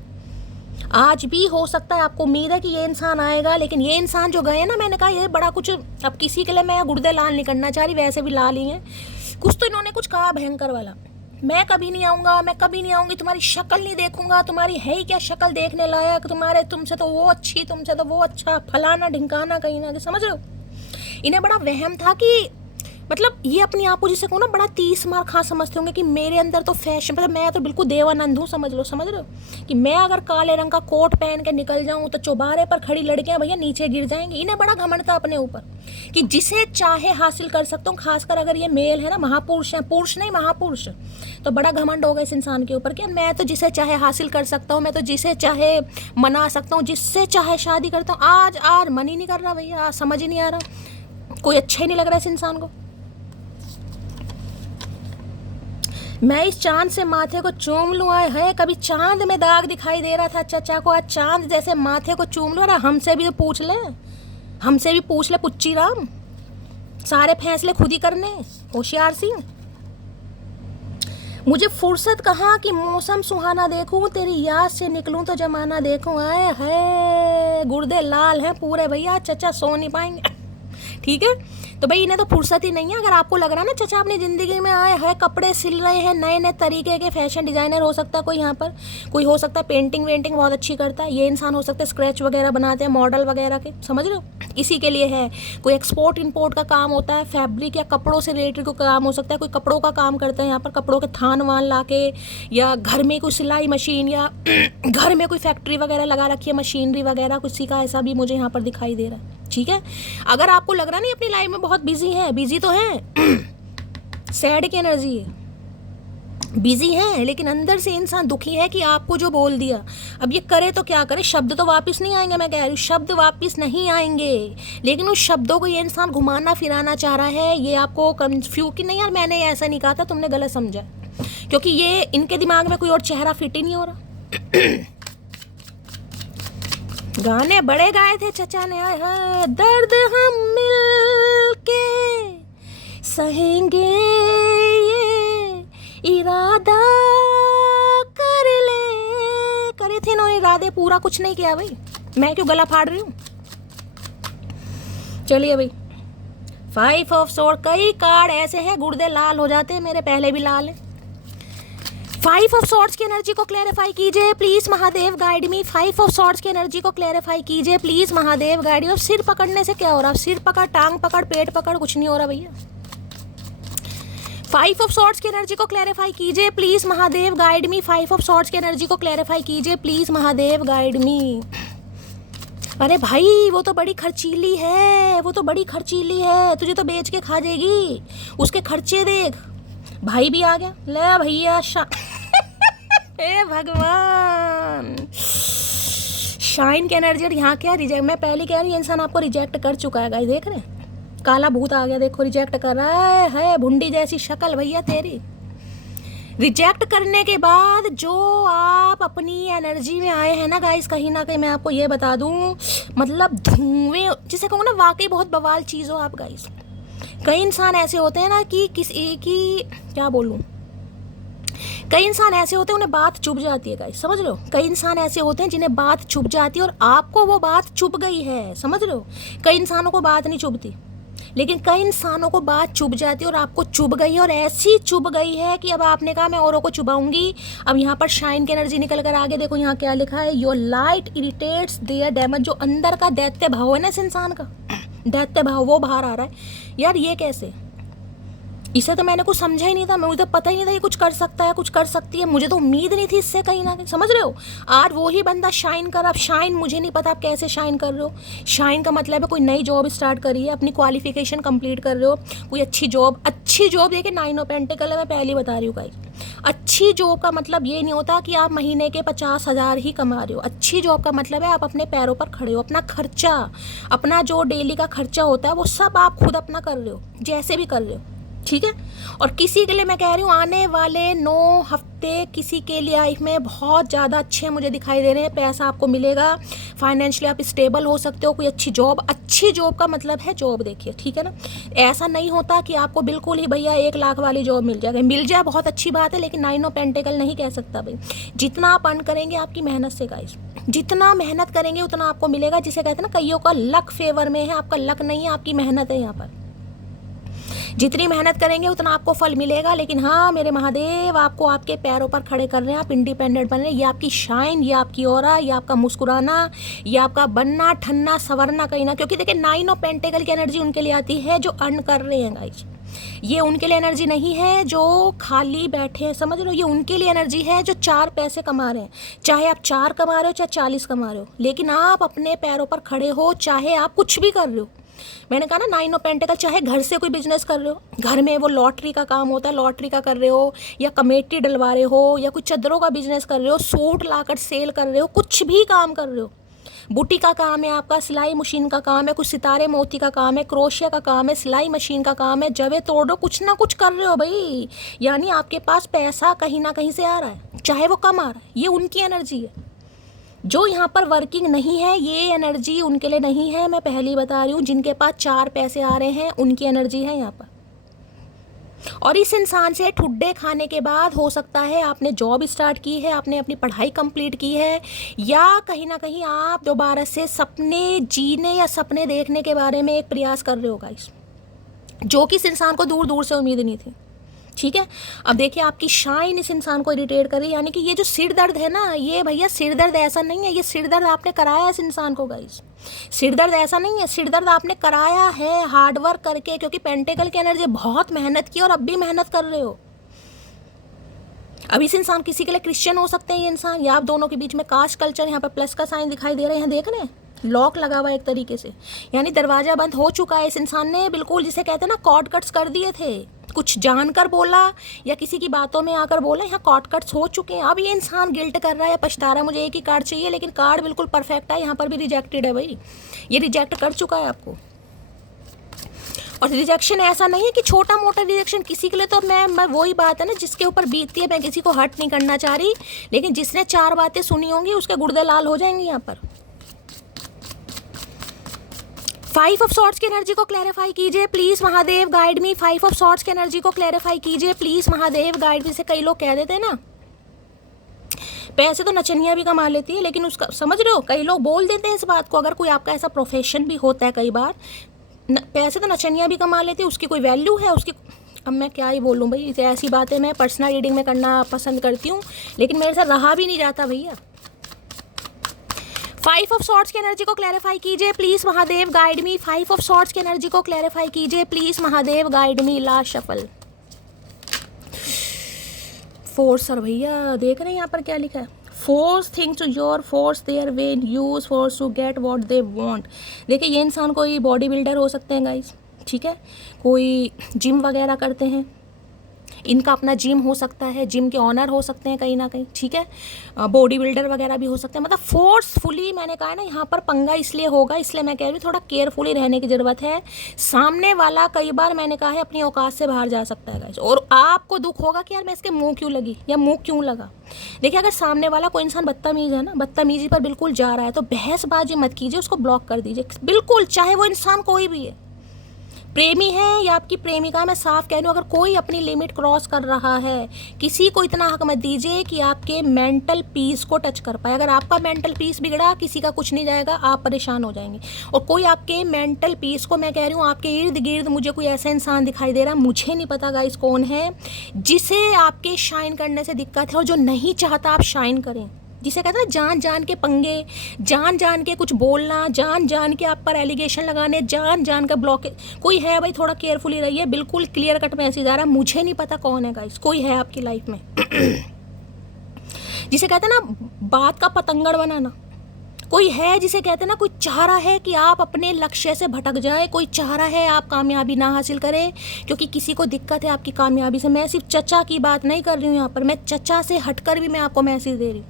आज भी हो सकता है आपको उम्मीद है कि ये इंसान आएगा। लेकिन ये इंसान जो गए ना, मैंने कहा ये बड़ा कुछ, अब किसी के लिए मैं गुर्दे लाल नहीं करना चाह रही, वैसे भी लाल ही हैं। कुछ तो इन्होंने कुछ कहा भयंकर वाला, मैं कभी नहीं आऊँगा, मैं कभी नहीं आऊँगी, तुम्हारी शक्ल नहीं देखूंगा, तुम्हारी है ही क्या शक्ल देखने लायक, तुमसे तो वो अच्छी, तुमसे तो वो अच्छा, फलाना ढिंकाना कहीं ना, समझ रहे हो। इन्हें बड़ा वहम था कि मतलब ये अपनी आप को जिसे को ना बड़ा 30 मार खा समझते होंगे कि मेरे अंदर तो फैशन, मतलब मैं तो बिल्कुल देवानंद हूँ, समझ रहे हो कि मैं अगर काले रंग का कोट पहन के निकल जाऊँ तो चौबारे पर खड़ी लड़कियाँ भैया नीचे गिर जाएंगी। इन्हें बड़ा घमंड था अपने ऊपर कि जिसे चाहे हासिल कर सकता हूँ, खासकर अगर ये मेल है ना, महापुरुष है, पुरुष नहीं महापुरुष, तो बड़ा घमंड होगा इस इंसान के ऊपर कि मैं तो जिसे चाहे हासिल कर सकता हूँ, मैं तो जिसे चाहे मना सकता हूँ, जिससे चाहे शादी करता हूँ। आज मन ही नहीं कर रहा भैया, आज समझ ही नहीं आ रहा, कोई अच्छा ही नहीं लग रहा इस इंसान को। मैं इस चांद से माथे को चूम लूँ, आए है कभी चांद में दाग दिखाई दे रहा था चचा को, आज चांद जैसे माथे को चूम लूँ। अरे हमसे भी तो पूछ ले, हमसे भी पूछ ले पुच्ची राम, सारे फैसले खुद ही करने। होशियार सिंह। मुझे फुर्सत कहाँ कि मौसम सुहाना देखूं, तेरी याद से निकलूं तो जमाना देखूं। आए है गुर्दे लाल हैं पूरे भैया, चचा सो नहीं पाएंगे। ठीक है, तो भाई इन्हें तो फुर्सत ही नहीं है। अगर आपको लग रहा है ना चचा अपनी ज़िंदगी में आए है, कपड़े सिल रहे हैं, नए नए तरीके के फैशन डिज़ाइनर हो सकता है कोई यहाँ पर, कोई हो सकता है पेंटिंग वेंटिंग बहुत अच्छी करता है, ये इंसान हो सकता है स्क्रैच वगैरह बनाते हैं मॉडल वगैरह के, समझ रहे हो, इसी के लिए है। कोई एक्सपोर्ट इंपोर्ट का काम होता है, फैब्रिक या कपड़ों से रिलेटेड कोई काम हो सकता है, कोई कपड़ों का काम करता है यहाँ पर, कपड़ों के थान वान ला के, या घर में कोई सिलाई मशीन, या घर में कोई फैक्ट्री वगैरह लगा रखी है मशीनरी वगैरह, किसी का ऐसा भी मुझे यहाँ पर दिखाई दे रहा है। ठीक है, अगर आपको लग रहा नहीं अपनी लाइफ में बहुत बिजी है, बिजी तो है, सैड की एनर्जी है, बिजी है, लेकिन अंदर से इंसान दुखी है कि आपको जो बोल दिया, अब ये करे तो क्या करे, शब्द तो वापस नहीं आएंगे, मैं कह रही हूँ शब्द वापस नहीं आएंगे, लेकिन उस शब्दों को ये इंसान घुमाना फिराना चाह रहा है। ये आपको कंफ्यूज कि नहीं यार मैंने ऐसा नहीं कहा था, तुमने गलत समझा, क्योंकि ये इनके दिमाग में कोई और चेहरा फिट ही नहीं हो रहा। गाने बड़े गाए थे चचा ने, आए है दर्द हम मिल के सहेंगे, ये इरादा कर ले, करे थे इन्होंने इरादे, पूरा कुछ नहीं किया भाई, मैं क्यों गला फाड़ रही हूँ। चलिए भाई, 5 ऑफ सोर्ड, कई कार्ड ऐसे हैं गुर्दे लाल हो जाते हैं मेरे, पहले भी लाल है। 5 ऑफ सॉर्ड्स की एनर्जी को क्लैरिफाई कीजिए please Mahadev, guide me. 5 of swords की एनर्जी को क्लैरिफाई कीजिए प्लीज महादेव, गाइड मी। सिर पकड़ने से क्या हो रहा, सिर पकड़, टांग पकड़, पेट पकड़, कुछ नहीं हो रहा भैया। 5 ऑफ सॉर्ड्स की एनर्जी को क्लैरिफाई कीजिए please Mahadev, guide me. 5 of swords की एनर्जी को क्लैरिफाई कीजिए प्लीज महादेव, गाइड मी। अरे भाई वो तो बड़ी खर्चीली है, वो तो बड़ी खर्चीली है, तुझे तो बेच के खा जाएगी, उसके खर्चे देख। भाई भी आ गया, ले भैया हे भगवान, शाइन की एनर्जी। और यहाँ क्या रिजेक्ट, मैं पहले कह रही हूँ इंसान आपको रिजेक्ट कर चुका है, गाइस देख रहे हैं, काला भूत आ गया, देखो रिजेक्ट कर रहा है भुंडी जैसी शक्ल भैया तेरी। रिजेक्ट करने के बाद जो आप अपनी एनर्जी में आए हैं ना गाइस, कहीं ना कहीं मैं आपको ये बता दूं, मतलब धुएं, जिसे कहूँ ना वाकई बहुत बवाल चीज़ हो आप गाइस। कई इंसान ऐसे होते हैं ना कि किसी की क्या बोलूं, कई इंसान ऐसे होते हैं उन्हें बात चुभ जाती है गाइस, समझ रहे हो। कई इंसान ऐसे होते हैं जिन्हें बात चुभ जाती है और आपको वो बात चुभ गई है, समझ रहे हो। कई इंसानों को बात नहीं चुभती, लेकिन कई इंसानों को बात चुभ जाती है और आपको चुभ गई है, और ऐसी चुभ गई है कि अब आपने कहा मैं औरों को चुभाऊंगी। अब यहाँ पर शाइन की एनर्जी निकल कर आगे देखो, यहाँ क्या लिखा है, your light irritates their damage. जो अंदर का दैत्य भाव है ना इस इंसान का, दैत्य भाव वो बाहर आ रहा है। यार ये कैसे, इसे तो मैंने कुछ समझा ही नहीं था, मुझे तो पता ही नहीं था ये कुछ कर सकता है, कुछ कर सकती है, मुझे तो उम्मीद नहीं थी इससे कहीं ना कहीं, समझ रहे हो। आज वो ही बंदा शाइन कर, अब शाइन मुझे नहीं पता आप कैसे शाइन कर रहे हो। शाइन का मतलब है कोई नई जॉब स्टार्ट करी है, अपनी क्वालिफिकेशन कंप्लीट कर रहे हो, कोई अच्छी जॉब। अच्छी जॉब देखिए 9 ऑफ पेंटिकल है, मैं पहले बता रही हूँ गाइस। अच्छी जॉब का मतलब ये नहीं होता कि आप महीने के 50,000 ही कमा रहे हो। अच्छी जॉब का मतलब है आप अपने पैरों पर खड़े हो, अपना खर्चा, अपना जो डेली का खर्चा होता है वो सब आप खुद अपना कर रहे हो, जैसे भी कर रहे हो, ठीक है। और किसी के लिए मैं कह रही हूँ आने वाले 9 हफ्ते किसी के लिए लाइफ में बहुत ज़्यादा अच्छे मुझे दिखाई दे रहे हैं। पैसा आपको मिलेगा, फाइनेंशियली आप स्टेबल हो सकते हो, कोई अच्छी जॉब। अच्छी जॉब का मतलब है जॉब, देखिए ठीक है ना। ऐसा नहीं होता कि आपको बिल्कुल ही भैया 1 लाख वाली जॉब मिल जाएगी, मिल जाए बहुत अच्छी बात है, लेकिन 9 ऑफ पेंटिकल नहीं कह सकता भाई। जितना आप अर्न करेंगे आपकी मेहनत से गाइस, जितना मेहनत करेंगे उतना आपको मिलेगा। जिसे कहते हैं ना कईयों का लक फेवर में है, आपका लक नहीं है, आपकी मेहनत है। यहाँ पर जितनी मेहनत करेंगे उतना आपको फल मिलेगा। लेकिन हाँ मेरे महादेव, आपको आपके पैरों पर खड़े कर रहे हैं, आप इंडिपेंडेंट बन रहे हैं। ये आपकी शाइन, ये आपकी ऑरा, ये आपका मुस्कुराना, ये आपका बनना ठन्ना सवरना कहीं ना, क्योंकि देखिए 9 ऑफ पेंटिकल की एनर्जी उनके लिए आती है जो अर्न कर रहे हैं गाइस। ये उनके लिए एनर्जी नहीं है जो खाली बैठे हैं, समझ रहे हो। ये उनके लिए एनर्जी है जो 4 पैसे कमा रहे हैं, चाहे आप 4 कमा रहे हो चाहे 40 कमा रहे हो, लेकिन आप अपने पैरों पर खड़े हो, चाहे आप कुछ भी कर रहे हो। मैंने कहा ना 9 ऑफ पेंटिकल, चाहे घर से कोई बिजनेस कर रहे हो, घर में वो लॉटरी का काम होता है, लॉटरी का कर रहे हो, या कमेटी डलवा रहे हो, या कुछ चद्दरों का बिजनेस कर रहे हो, सूट लाकर सेल कर रहे हो, कुछ भी काम कर रहे हो। बुटीक का काम है आपका, सिलाई मशीन का काम है, कुछ सितारे मोती का काम है, क्रोशिया का काम है, सिलाई मशीन का काम है, जवे तोड़ दो, कुछ ना कुछ कर रहे हो भाई। यानी आपके पास पैसा कहीं ना कहीं से आ रहा है, चाहे वो कम आ रहा है। ये उनकी एनर्जी है। जो यहाँ पर वर्किंग नहीं है, ये एनर्जी उनके लिए नहीं है, मैं पहले ही बता रही हूँ। जिनके पास 4 पैसे आ रहे हैं उनकी एनर्जी है यहाँ पर। और इस इंसान से ठुड्डे खाने के बाद हो सकता है आपने जॉब स्टार्ट की है, आपने अपनी पढ़ाई कंप्लीट की है, या कहीं ना कहीं आप दोबारा से सपने जीने या सपने देखने के बारे में एक प्रयास कर रहे हो गाइस, जो कि इस इंसान को दूर दूर से उम्मीद नहीं थी। ठीक है, अब देखिए आपकी शाइन इस इंसान को इरिटेट कर रही है, यानी कि ये जो सिर दर्द है ना, ये भैया सिर दर्द ऐसा नहीं है, ये सिर दर्द आपने कराया है इस इंसान को गाइस। सिर दर्द ऐसा नहीं है, सिर दर्द आपने कराया है हार्डवर्क करके, क्योंकि पेंटिकल की एनर्जी बहुत मेहनत की और अब भी मेहनत कर रहे हो। अब इस इंसान किसी के लिए क्रिश्चियन हो सकते हैं ये इंसान, या आप दोनों के बीच में कास्ट कल्चर, यहाँ पर प्लस का साइन दिखाई दे रहा है, यहाँ देख रहे हैं लॉक लगा हुआ है एक तरीके से, यानी दरवाजा बंद हो चुका है। इस इंसान ने बिल्कुल जिसे कहते हैं ना कॉर्ड कट्स कर दिए थे, कुछ जानकर बोला या किसी की बातों में आकर बोला, यहाँ कॉर्ड कट्स हो चुके हैं। अब ये इंसान गिल्ट कर रहा है, पछता रहा है, मुझे एक ही कार्ड चाहिए, लेकिन कार्ड बिल्कुल परफेक्ट है, यहाँ पर भी रिजेक्टेड है भाई, ये रिजेक्ट कर चुका है आपको। और रिजेक्शन ऐसा नहीं है कि छोटा मोटा रिजेक्शन, किसी के लिए तो मैं वही बात है ना जिसके ऊपर बीतती है, मैं किसी को हर्ट नहीं करना चाह रही, लेकिन जिसने 4 बातें सुनी होंगी उसके गुर्दे लाल हो जाएंगे यहाँ पर। 5 ऑफ सॉर्ड्स की एनर्जी को क्लैरिफाई कीजिए please Mahadev, guide me. 5 of swords की एनर्जी को क्लैरिफाई कीजिए प्लीज महादेव, गाइड मी। से कई लोग कह देते हैं ना पैसे तो नचनिया भी कमा लेती है, लेकिन उसका समझ रहे हो, कई लोग बोल देते हैं इस बात को, अगर कोई आपका ऐसा प्रोफेशन भी होता है कई बार, पैसे तो नचनिया भी कमा लेती है, उसकी कोई वैल्यू है उसकी। अब मैं क्या ही बोलूँ भाई, ऐसी बातें मैं पर्सनल रीडिंग में करना पसंद करती हूँ, लेकिन मेरे से रहा भी नहीं जाता भैया। 5 ऑफ सॉर्ड्स की एनर्जी को क्लैरिफाई कीजिए please Mahadev, guide me. 5 of swords की एनर्जी को क्लैरिफाई कीजिए please Mahadev, guide me. Last shuffle 4 sir भैया, देख रहे हैं यहाँ पर क्या लिखा है, force things to your force their way, use force to get what they want. देखिए ये इंसान कोई बॉडी बिल्डर हो सकते हैं गाइस, ठीक है, कोई जिम वगैरह करते हैं, इनका अपना जिम हो सकता है, जिम के ऑनर हो सकते हैं कहीं ना कहीं, ठीक है, बॉडी बिल्डर वगैरह भी हो सकते हैं। मतलब फोर्सफुली, मैंने कहा है ना यहाँ पर पंगा इसलिए होगा, इसलिए मैं कह रही हूँ थोड़ा केयरफुली रहने की ज़रूरत है। सामने वाला कई बार मैंने कहा है अपनी औकात से बाहर जा सकता है गाइस, और आपको दुख होगा कि यार मैं इसके मुँह क्यों लगी या मुँह क्यों लगा। देखिए अगर सामने वाला कोई इंसान बदतमीज है ना, बदतमीजी पर बिल्कुल जा रहा है, तो बहसबाजी मत कीजिए, उसको ब्लॉक कर दीजिए बिल्कुल, चाहे वो इंसान कोई भी है, प्रेमी है या आपकी प्रेमिका। मैं साफ कह रही हूँ, अगर कोई अपनी लिमिट क्रॉस कर रहा है, किसी को इतना हक मत दीजिए कि आपके मेंटल पीस को टच कर पाए। अगर आपका मेंटल पीस बिगड़ा, किसी का कुछ नहीं जाएगा, आप परेशान हो जाएंगे। और कोई आपके मेंटल पीस को, मैं कह रही हूँ आपके इर्द गिर्द मुझे कोई ऐसा इंसान दिखाई दे रहा, मुझे नहीं पता गाइस कौन है, जिसे आपके शाइन करने से दिक्कत है और जो नहीं चाहता आप शाइन करें, जिसे कहते हैं ना जान जान के पंगे, जान जान के कुछ बोलना, जान जान के आप पर एलिगेशन लगाने, जान जान का ब्लॉकेज। कोई है भाई, थोड़ा केयरफुली रहिए, बिल्कुल क्लियर कट मैसेज आ रहा है, मुझे नहीं पता कौन है गाइस, कोई है आपकी लाइफ में जिसे कहते हैं ना बात का पतंगड़ बनाना, कोई है जिसे कहते हैं ना, कोई चाह रहा है कि आप अपने लक्ष्य से भटक जाए, कोई चाह रहा है आप कामयाबी ना हासिल करें, क्योंकि किसी को दिक्कत है आपकी कामयाबी से। मैं सिर्फ चचा की बात नहीं कर रही हूँ यहाँ पर, मैं चचा से हटकर भी मैं आपको मैसेज दे रही हूँ,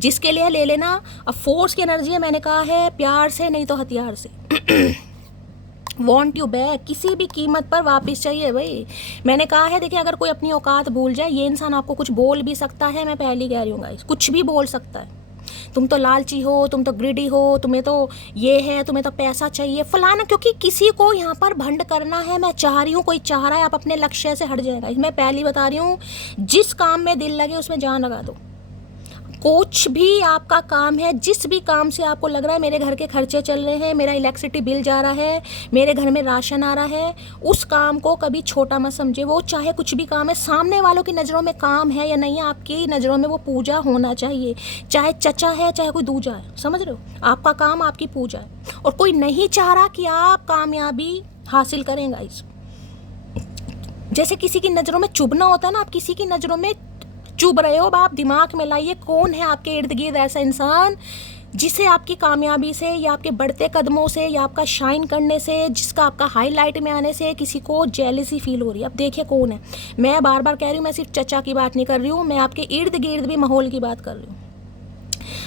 जिसके लिए ले लेना। अब फोर्स की एनर्जी है, मैंने कहा है प्यार से नहीं तो हथियार से वॉन्ट यू बैक, किसी भी कीमत पर वापस चाहिए भाई। मैंने कहा है देखिए, अगर कोई अपनी औकात भूल जाए, ये इंसान आपको कुछ बोल भी सकता है, मैं पहले कह रही हूँ गाइस, कुछ भी बोल सकता है। तुम तो लालची हो, तुम तो ग्रिडी हो, तुम्हें तो ये है, तुम्हें तो पैसा चाहिए फलाना, क्योंकि किसी को यहाँ पर भंड करना है। मैं चाह रही हूँ, कोई चाह रहा है आप अपने लक्ष्य से हट जाएगा। मैं पहले बता रही हूँ, जिस काम में दिल लगे उसमें जान लगा दो। कुछ भी आपका काम है, जिस भी काम से आपको लग रहा है मेरे घर के खर्चे चल रहे हैं, मेरा इलेक्ट्रिसिटी बिल जा रहा है, मेरे घर में राशन आ रहा है, उस काम को कभी छोटा मत समझे। वो चाहे कुछ भी काम है, सामने वालों की नज़रों में काम है या नहीं है, आपकी नज़रों में वो पूजा होना चाहिए। चाहे चचा है, चाहे कोई दूजा है, समझ रहे हो, आपका काम आपकी पूजा है। और कोई नहीं चाह रहा कि आप कामयाबी हासिल करें गाइस। जैसे किसी की नज़रों में चुभना होता है ना, आप किसी की नज़रों में चुभ रहे हो, अब आप दिमाग में लाइए कौन है आपके इर्द गिर्द ऐसा इंसान जिसे आपकी कामयाबी से या आपके बढ़ते कदमों से या आपका शाइन करने से, जिसका आपका हाईलाइट में आने से किसी को जेलसी फील हो रही है। अब देखिए कौन है। मैं बार बार कह रही हूँ, मैं सिर्फ चचा की बात नहीं कर रही हूँ, मैं आपके इर्द गिर्द भी माहौल की बात कर रही हूँ।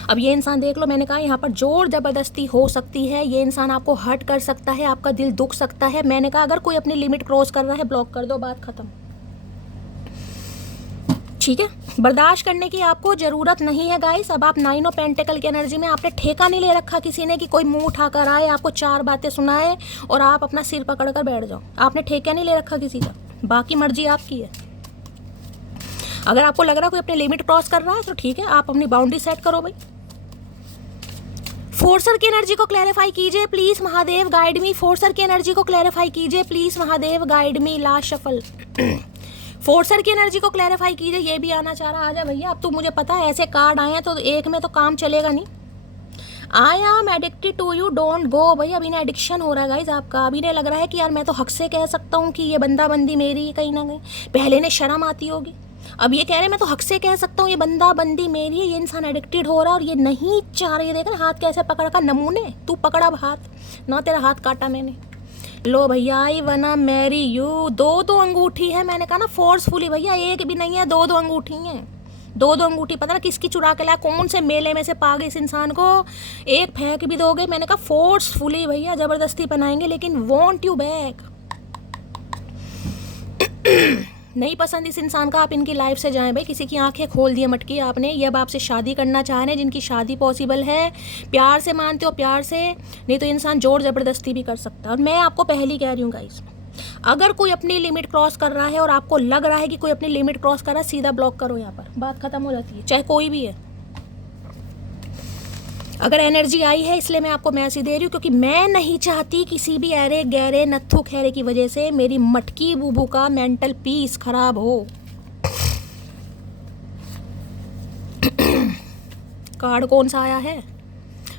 अब ये इंसान देख लो, मैंने कहा यहाँ पर जोर ज़बरदस्ती हो सकती है, ये इंसान आपको हर्ट कर सकता है, आपका दिल दुख सकता है। मैंने कहा अगर कोई अपनी लिमिट क्रॉस कर रहा है, ब्लॉक कर दो, बात खत्म, ठीक है। बर्दाश्त करने की आपको ज़रूरत नहीं है गाइस। अब आप 9 ऑफ पेंटिकल की एनर्जी में, आपने ठेका नहीं ले रखा किसी ने कि कोई मुंह उठाकर आए, आपको 4 बातें सुनाए और आप अपना सिर पकड़ कर बैठ जाओ। आपने ठेका नहीं ले रखा किसी का, बाकी मर्जी आपकी है। अगर आपको लग रहा है कोई अपनी लिमिट क्रॉस कर रहा है तो ठीक है, आप अपनी बाउंड्री सेट करो भाई। फोर्सर की एनर्जी को क्लैरिफाई कीजिए प्लीज महादेव, गाइड मी। फोर्सर की एनर्जी को क्लैरिफाई कीजिए please Mahadev, guide me. Last shuffle. फोर्सर की एनर्जी को क्लैरिफाई कीजिए। ये भी आना चाह रहा, आजा भैया। अब तो मुझे पता है ऐसे कार्ड आए हैं तो एक में तो काम चलेगा नहीं। I am addicted to you, don't go. भाई अभी ना एडिक्शन हो रहा है गाइज आपका। अभी ने लग रहा है कि यार मैं तो हक से कह सकता हूँ कि ये बंदा बंदी मेरी है कहीं ना कहीं। पहले ने शर्म आती होगी, अब ये कह रहे हैं मैं तो हक से कह सकता हूँ ये बंदा बंदी मेरी है। ये इंसान एडिक्टेड हो रहा है और ये नहीं चाह रही है। देख रहे हाथ कैसे पकड़ का नमूने, तू पकड़ा अब हाथ ना, तेरा हाथ काटा मैंने। लो भैया, आई वना मैरी यू। दो अंगूठी है, मैंने कहा ना फोर्सफुली भैया, एक भी नहीं है, दो अंगूठी हैं। दो अंगूठी पता ना किसकी चुरा के लाया, कौन से मेले में से पा गए इस इंसान को। एक फेंक भी दोगे, मैंने कहा फोर्सफुली भैया, जबरदस्ती पहनाएंगे लेकिन वॉन्ट यू बैक। नहीं पसंद इस इंसान का, आप इनकी लाइफ से जाएं भाई। किसी की आंखें खोल दी मटकी आपने। ये अब आपसे शादी करना चाह रहे हैं, जिनकी शादी पॉसिबल है, प्यार से मानते हो प्यार से, नहीं तो इंसान जोर ज़बरदस्ती भी कर सकता है। और मैं आपको पहले कह रही हूँ गाइस, अगर कोई अपनी लिमिट क्रॉस कर रहा है और आपको लग रहा है कि कोई अपनी लिमिट क्रॉस कर रहा है, सीधा ब्लॉक करो। यहाँ पर बात खत्म हो जाती है, चाहे कोई भी है। अगर एनर्जी आई है इसलिए मैं आपको मैसेज दे रही हूँ, क्योंकि मैं नहीं चाहती किसी भी अरे गहरे नत्थु खैरे की वजह से मेरी मटकी बूबू का मेंटल पीस खराब हो। कार्ड कौन सा आया है?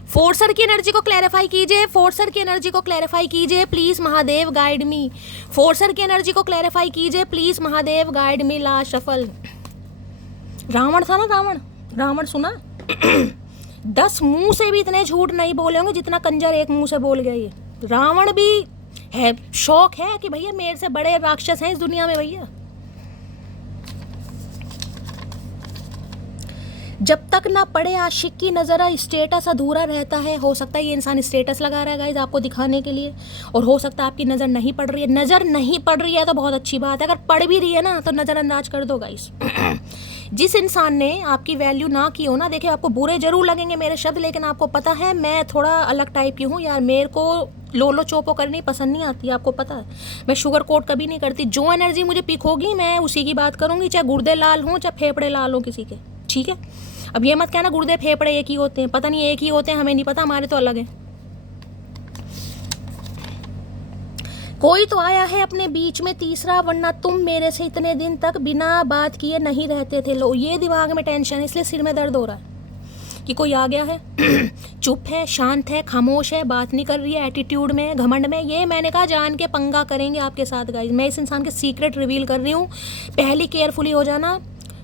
फोर्सर की एनर्जी को क्लैरिफाई कीजिए, फोर्सर की एनर्जी को क्लैरिफाई कीजिए प्लीज महादेव, गाइड मी। फोर्सर की एनर्जी को क्लैरिफाई कीजिए please Mahadev, guide me. Last shuffle. Ravan था ना, रावण सुना? 10 मुंह से भी इतने झूठ नहीं बोले होंगे जितना कंजर एक मुंह से बोल गया। ये रावण भी है, शौक है कि भैया मेरे से बड़े राक्षस हैं इस दुनिया में भैया। जब तक ना पड़े आशिक की नज़र, स्टेटस अधूरा रहता है। हो सकता है ये इंसान स्टेटस लगा रहा है गाइस आपको दिखाने के लिए, और हो सकता है आपकी नज़र नहीं पड़ रही है। नज़र नहीं पड़ रही है तो बहुत अच्छी बात है, अगर पड़ भी रही है ना तो नज़रअंदाज कर दो गाइस। जिस इंसान ने आपकी वैल्यू ना की हो ना, देखिए आपको बुरे जरूर लगेंगे मेरे शब्द, लेकिन आपको पता है मैं थोड़ा अलग टाइप की हूँ यार। मेरे को लोलो चोपो करनी पसंद नहीं आती, आपको पता है। मैं शुगर कोट कभी नहीं करती। जो एनर्जी मुझे पिक होगी मैं उसी की बात करूँगी, चाहे गुर्दे लाल हों चाहे फेफड़े लाल हों किसी के, ठीक है। अब ये मत कहना गुर्दे फेफड़े एक ही होते हैं, पता नहीं एक ही होते हैं, हमें नहीं पता, हमारे तो अलग है। कोई तो आया है अपने बीच में तीसरा, वरना तुम मेरे से इतने दिन तक बिना बात किए नहीं रहते थे। लो ये दिमाग में टेंशन है, इसलिए सिर में दर्द हो रहा है कि कोई आ गया है। चुप है, शांत है, खामोश है, बात नहीं कर रही है, एटीट्यूड में, घमंड में। ये मैंने कहा जान के पंगा करेंगे आपके साथ गाइस। मैं इस इंसान के सीक्रेट रिवील कर रही हूँ, पहली केयरफुली हो जाना।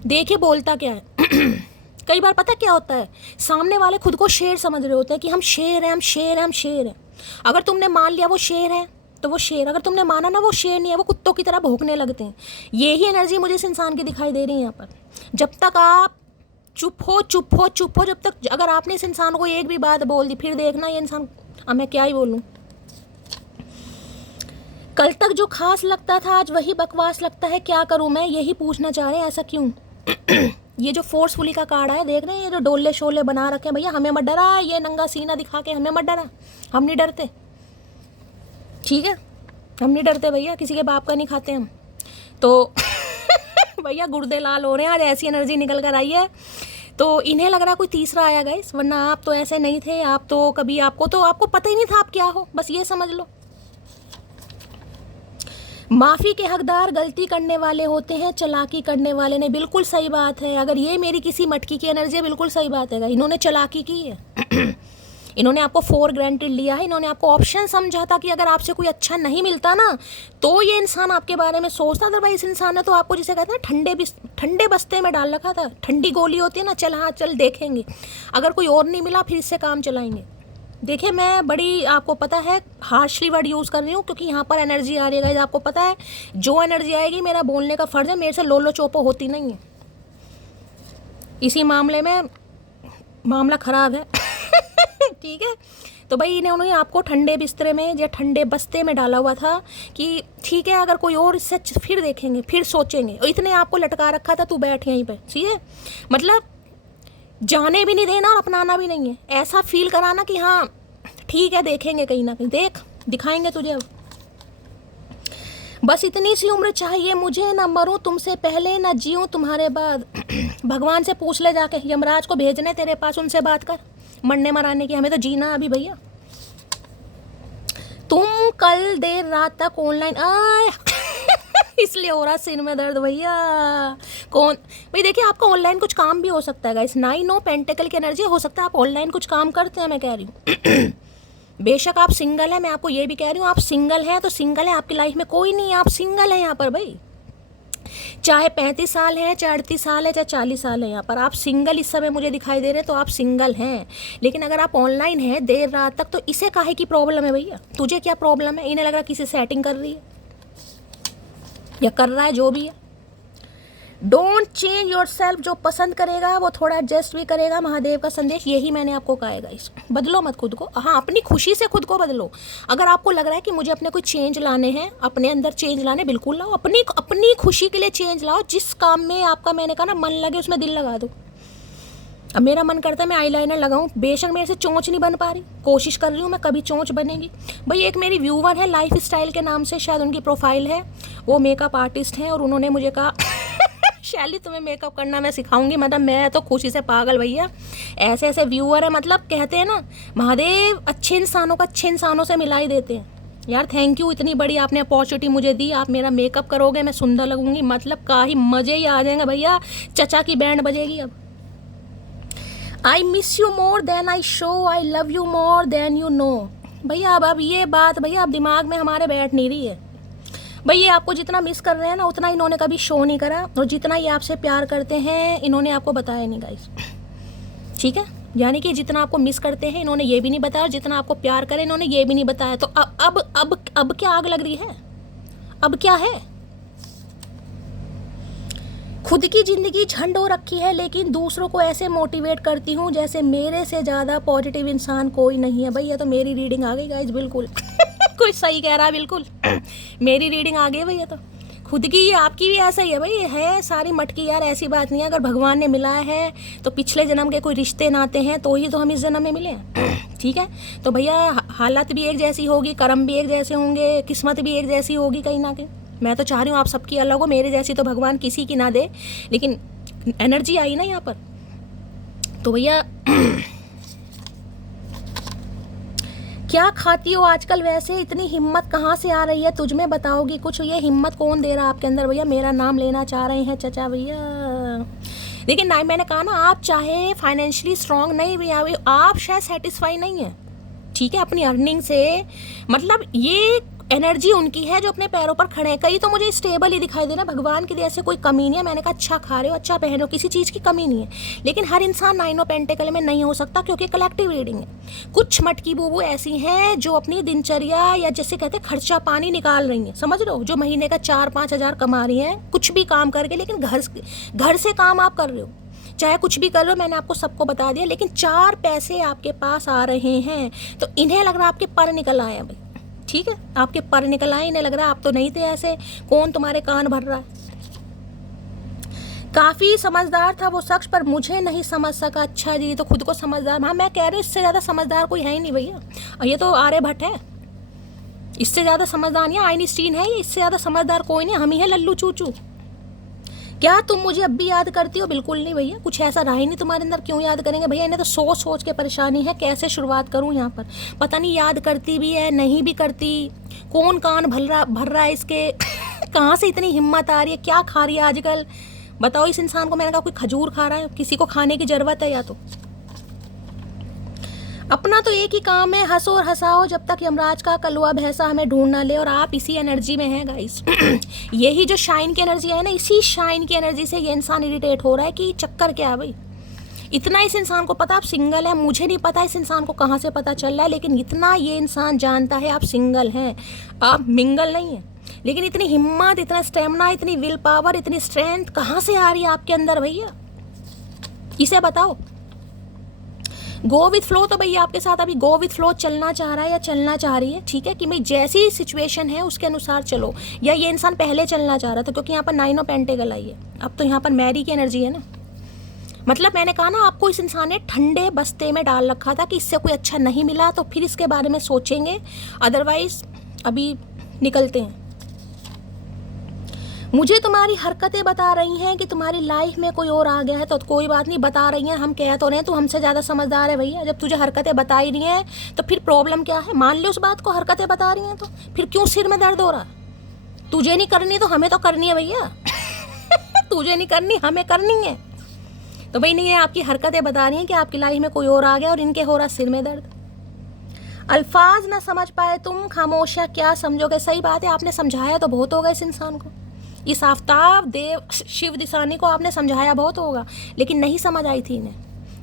देखिए बोलता क्या है। कई बार पता क्या होता है, सामने वाले खुद को शेर समझ रहे होते हैं कि हम शेर हैं, हम शेर हैं, हम शेर हैं। अगर तुमने मान लिया वो शेर है तो वो शेर, अगर तुमने माना ना वो शेर नहीं है, वो कुत्तों की तरह भौंकने लगते हैं। यही एनर्जी मुझे इस इंसान की दिखाई दे रही है यहाँ पर। जब तक आप चुप हो, जब तक, अगर आपने इस इंसान को एक भी बात बोल दी, फिर देखना ये इंसान, अब मैं क्या ही बोलूँ। कल तक जो खास लगता था आज वही बकवास लगता है, क्या करूँ मैं, यही पूछना चाह रहे हैं, ऐसा क्यों। ये जो फोर्सफुली का कार्ड है, देख रहे हैं, ये जो डोले शोले बना रखे हैं भैया, हमें मत डरा, ये नंगा सीना दिखा के हमें मत डरा, हम नहीं डरते, ठीक है, हम नहीं डरते भैया, किसी के बाप का नहीं खाते हम तो। भैया गुर्दे लाल हो रहे हैं आज, ऐसी एनर्जी निकल कर आई है तो इन्हें लग रहा कोई तीसरा आया गाइस, वरना आप तो ऐसे नहीं थे। आप तो कभी, आपको पता ही नहीं था आप क्या हो, बस ये समझ लो। माफ़ी के हकदार गलती करने वाले होते हैं, चालाकी करने वाले नहीं। बिल्कुल सही बात है। अगर ये मेरी किसी मटकी की एनर्जी है, बिल्कुल सही बात है, इन्होंने चालाकी की है। इन्होंने आपको फॉर ग्रांटेड लिया है, इन्होंने आपको ऑप्शन समझा था कि अगर आपसे कोई अच्छा नहीं मिलता ना तो ये इंसान आपके बारे में सोचता। अदरवाइज इस इंसान ने तो आपको जिसे कहते हैं ठंडे बस्ते में डाल रखा था। ठंडी गोली होती है ना, चल हाँ चल देखेंगे, अगर कोई और नहीं मिला फिर इससे काम चलाएंगे। देखिए मैं बड़ी, आपको पता है, हार्शली वर्ड यूज़ कर रही हूँ क्योंकि यहाँ पर एनर्जी आ रही है। आपको पता है जो एनर्जी आएगी मेरा बोलने का फ़र्ज़ है, मेरे से लोलो चोपो होती नहीं है। इसी मामले में मामला ख़राब है। ठीक है, तो भाई उन्होंने आपको ठंडे बिस्तरे में या ठंडे बस्ते में डाला हुआ था कि ठीक है अगर कोई और इससे फिर देखेंगे, फिर सोचेंगे, और इतने आपको लटका रखा था, तू बैठ यहीं पे, ठीक है। मतलब जाने भी नहीं देना और अपनाना भी नहीं है, ऐसा फील कराना कि हाँ ठीक है देखेंगे, कहीं ना कहीं दिखाएंगे तुझे। बस इतनी सी उम्र चाहिए मुझे, ना मरूं तुमसे पहले ना जीऊं तुम्हारे बाद। भगवान से पूछ ले जाके, यमराज को भेजने तेरे पास, उनसे बात कर मरने मराने की, हमें तो जीना अभी भैया। तुम कल देर रात तक ऑनलाइन आए इसलिए हो रहा सिर में दर्द भैया। कौन भाई, देखिए आपका ऑनलाइन कुछ काम भी हो सकता है गाइस। 9 ऑफ पेंटिकल की एनर्जी, हो सकता है आप ऑनलाइन कुछ काम करते हैं, मैं कह रही हूँ। बेशक आप सिंगल हैं, मैं आपको ये भी कह रही हूँ आप सिंगल हैं तो सिंगल हैं, आपकी लाइफ में कोई नहीं है, आप सिंगल हैं यहाँ पर भाई। चाहे 35 साल है, चाहे 38 साल है, चाहे 40 साल है, यहाँ पर आप सिंगल इस समय मुझे दिखाई दे रहे हैं तो आप सिंगल हैं। लेकिन अगर आप ऑनलाइन हैं देर रात तक, तो इसे काहे की प्रॉब्लम है भैया? तुझे क्या प्रॉब्लम है? इन्हें लग रहा किसी सेटिंग कर रही है या कर रहा है, जो भी है। डोंट चेंज योर सेल्फ, जो पसंद करेगा वो थोड़ा एडजस्ट भी करेगा। महादेव का संदेश यही मैंने आपको कहा है गाइस, बदलो मत खुद को। हाँ, अपनी खुशी से खुद को बदलो। अगर आपको लग रहा है कि मुझे अपने कोई चेंज लाने हैं, अपने अंदर चेंज लाने, बिल्कुल लाओ। अपनी खुशी के लिए चेंज लाओ। जिस काम में आपका, मैंने कहा ना, मन लगे उसमें दिल लगा दो। अब मेरा मन करता है मैं आईलाइनर लगाऊं, बेशक मेरे से चोंच नहीं बन पा रही, कोशिश कर रही हूँ मैं, कभी चोंच बनेगी भाई। एक मेरी व्यूवर है लाइफ स्टाइल के नाम से, शायद उनकी प्रोफाइल है, वो मेकअप आर्टिस्ट हैं, और उन्होंने मुझे कहा शैली तुम्हें मेकअप करना मैं सिखाऊंगी। मतलब मैं तो खुशी से पागल भैया। ऐसे ऐसे व्यूअर है, मतलब कहते हैं ना महादेव अच्छे इंसानों को अच्छे इंसानों से मिला ही देते हैं। यार थैंक यू, इतनी बड़ी आपने अपॉर्चुनिटी मुझे दी। आप मेरा मेकअप करोगे, मैं सुंदर लगूंगी, मतलब का ही मज़े ही आ जाएंगे भैया। चचा की बैंड बजेगी अब। I miss you more than I show, I love you more than you know. भैया अब ये बात भैया अब दिमाग में हमारे बैठ नहीं रही है भाई। ये आपको जितना मिस कर रहे हैं ना, उतना इन्होंने कभी शो नहीं करा, और जितना ये आपसे प्यार करते हैं इन्होंने आपको बताया नहीं गाइस, ठीक है। यानी कि जितना आपको मिस करते हैं इन्होंने ये भी नहीं बताया, और जितना आपको प्यार करे इन्होंने ये भी नहीं बताया। तो अब क्या आग लग रही है? अब क्या है? खुद की ज़िंदगी झंड हो रखी है, लेकिन दूसरों को ऐसे मोटिवेट करती हूँ जैसे मेरे से ज़्यादा पॉजिटिव इंसान कोई नहीं है। भैया तो मेरी रीडिंग आ गई गाइस, बिल्कुल कोई सही कह रहा है, बिल्कुल मेरी रीडिंग आ गई भैया। तो खुद की, आपकी भी ऐसा ही है भाई, है सारी मटकी यार। ऐसी बात नहीं है, अगर भगवान ने मिलाया है तो पिछले जन्म के कोई रिश्ते नाते हैं तो ही तो हम इस जन्म में मिले हैं, ठीक है। तो भैया हालत भी एक जैसी होगी, कर्म भी एक जैसे होंगे, किस्मत भी एक जैसी होगी कहीं ना कहीं। मैं तो चाह रही हूँ आप सबकी अलग हो, मेरे जैसी तो भगवान किसी की ना दे, लेकिन एनर्जी आई ना यहाँ पर। तो भैया क्या खाती हो आजकल वैसे? इतनी हिम्मत कहाँ से आ रही है तुझ में, बताओगी कुछ? ये हिम्मत कौन दे रहा है आपके अंदर भैया? मेरा नाम लेना चाह रहे हैं चचा भैया। लेकिन नहीं, मैंने कहा ना, आप चाहे फाइनेंशियली स्ट्रांग नहीं भैया, आप शायद सेटिस्फाई नहीं है, ठीक है, अपनी अर्निंग से। मतलब ये एनर्जी उनकी है जो अपने पैरों पर खड़े हैं। कई तो मुझे स्टेबल ही दिखाई दे रहा, भगवान की दया से कोई कमी नहीं है। मैंने कहा अच्छा खा रहे हो, अच्छा पहन रहे हो, किसी चीज़ की कमी नहीं है। लेकिन हर इंसान 9 ऑफ पेंटिकल में नहीं हो सकता, क्योंकि कलेक्टिव रीडिंग है। कुछ मटकी बूबू ऐसी हैं जो अपनी दिनचर्या, या जैसे कहते हैं खर्चा पानी निकाल रही हैं, समझ लो, जो महीने का 4-5 हज़ार कमा रही हैं कुछ भी काम करके। लेकिन घर से काम आप कर रहे हो, चाहे कुछ भी कर लो, मैंने आपको सबको बता दिया, लेकिन 4 पैसे आपके पास आ रहे हैं। तो इन्हें लग रहा है आपके पर निकल आए हैं भाई, ठीक है, आपके पर निकल आए। इन्हें लग रहा है आप तो नहीं थे ऐसे, कौन तुम्हारे कान भर रहा है। काफ़ी समझदार था वो शख्स, पर मुझे नहीं समझ सका। अच्छा जी, तो खुद को समझदार, हाँ मैं कह रही हूँ इससे ज़्यादा समझदार कोई है ही नहीं भैया। ये तो आर्यभट्ट है, इससे ज़्यादा समझदार नहीं, आइंस्टीन है, ये इससे ज़्यादा समझदार कोई नहीं, हम ही है लल्लू चूचू। क्या तुम मुझे अब भी याद करती हो? बिल्कुल नहीं भैया, कुछ ऐसा रहा ही नहीं तुम्हारे अंदर, क्यों याद करेंगे भैया? इन्हें तो सोच सोच के परेशानी है, कैसे शुरुआत करूं यहाँ पर, पता नहीं याद करती भी है नहीं भी करती, कौन कान भर रहा है इसके कहाँ से इतनी हिम्मत आ रही है, क्या खा रही है आजकल बताओ इस इंसान को? मैंने कहा कोई खजूर खा रहा है, किसी को खाने की ज़रूरत है या तो। अपना तो एक ही काम है, हंसो और हंसाओ जब तक यमराज का कलुआ भैंसा हमें ढूंढ ना ले। और आप इसी एनर्जी में हैं गाइस यही जो शाइन की एनर्जी है ना, इसी शाइन की एनर्जी से ये इंसान इरिटेट हो रहा है कि चक्कर क्या है भाई। इतना इस इंसान को पता आप सिंगल है, मुझे नहीं पता इस इंसान को कहाँ से पता चल रहा है, लेकिन इतना ये इंसान जानता है आप सिंगल हैं, आप मिंगल नहीं हैं। लेकिन इतनी हिम्मत, इतना स्टेमिना, इतनी विल पावर, इतनी स्ट्रेंथ कहाँ से आ रही है आपके अंदर भैया, इसे बताओ। गो विथ फ्लो, तो भैया आपके साथ अभी गो विथ फ्लो चलना चाह रहा है या चलना चाह रही है, ठीक है, कि भाई जैसी सिचुएशन है उसके अनुसार चलो। या ये इंसान पहले चलना चाह रहा था, क्योंकि यहाँ पर 9 ऑफ पेंटिकल आई है, अब तो यहाँ पर मैरी की एनर्जी है ना। मतलब मैंने कहा ना आपको इस इंसान ने ठंडे बस्ते में डाल रखा था कि इससे कोई अच्छा नहीं मिला तो फिर इसके बारे में सोचेंगे, अदरवाइज अभी निकलते हैं। मुझे तुम्हारी हरकतें बता रही हैं कि तुम्हारी लाइफ में कोई और आ गया है, तो कोई बात नहीं, बता रही हैं, हम कह तो रहे हैं, तू हमसे ज़्यादा समझदार है भैया। जब तुझे हरकतें बता ही रही हैं तो फिर प्रॉब्लम क्या है? मान ले उस बात को, हरकतें बता रही हैं तो फिर क्यों सिर में दर्द हो रहा? तुझे नहीं करनी तो हमें तो करनी है भैया। तुझे नहीं करनी, हमें करनी है। तो भाई नहीं, आपकी हरकतें बता रही हैं कि आपकी लाइफ में कोई और आ गया और इनके हो रहा सिर में दर्द। अल्फाज ना समझ पाए तुम, खामोशियाँ क्या समझोगे। सही बात है, आपने समझाया तो बहुत होगा इस इंसान को, इस आफ्ताब देव शिव दिसानी को आपने समझाया बहुत होगा, लेकिन नहीं समझ आई थी इन्हें।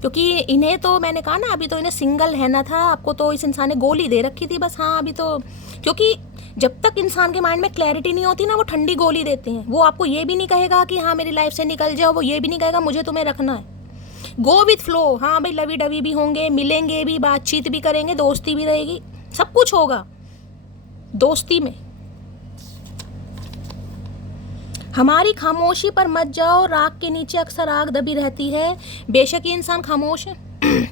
क्योंकि इन्हें तो मैंने कहा ना, अभी तो इन्हें सिंगल है ना था, आपको तो इस इंसान ने गोली दे रखी थी बस। हाँ अभी तो, क्योंकि जब तक इंसान के माइंड में क्लैरिटी नहीं होती ना, वो ठंडी गोली देते हैं। वो आपको ये भी नहीं कहेगा कि हाँ मेरी लाइफ से निकल जाओ, वो ये भी नहीं कहेगा मुझे तुम्हें रखना है। Go with flow. हाँ भाई, लवी डवी भी होंगे, मिलेंगे भी, बातचीत भी करेंगे, दोस्ती भी रहेगी, सब कुछ होगा दोस्ती में। हमारी खामोशी पर मत जाओ, राख के नीचे अक्सर आग दबी रहती है। बेशक ये इंसान खामोश है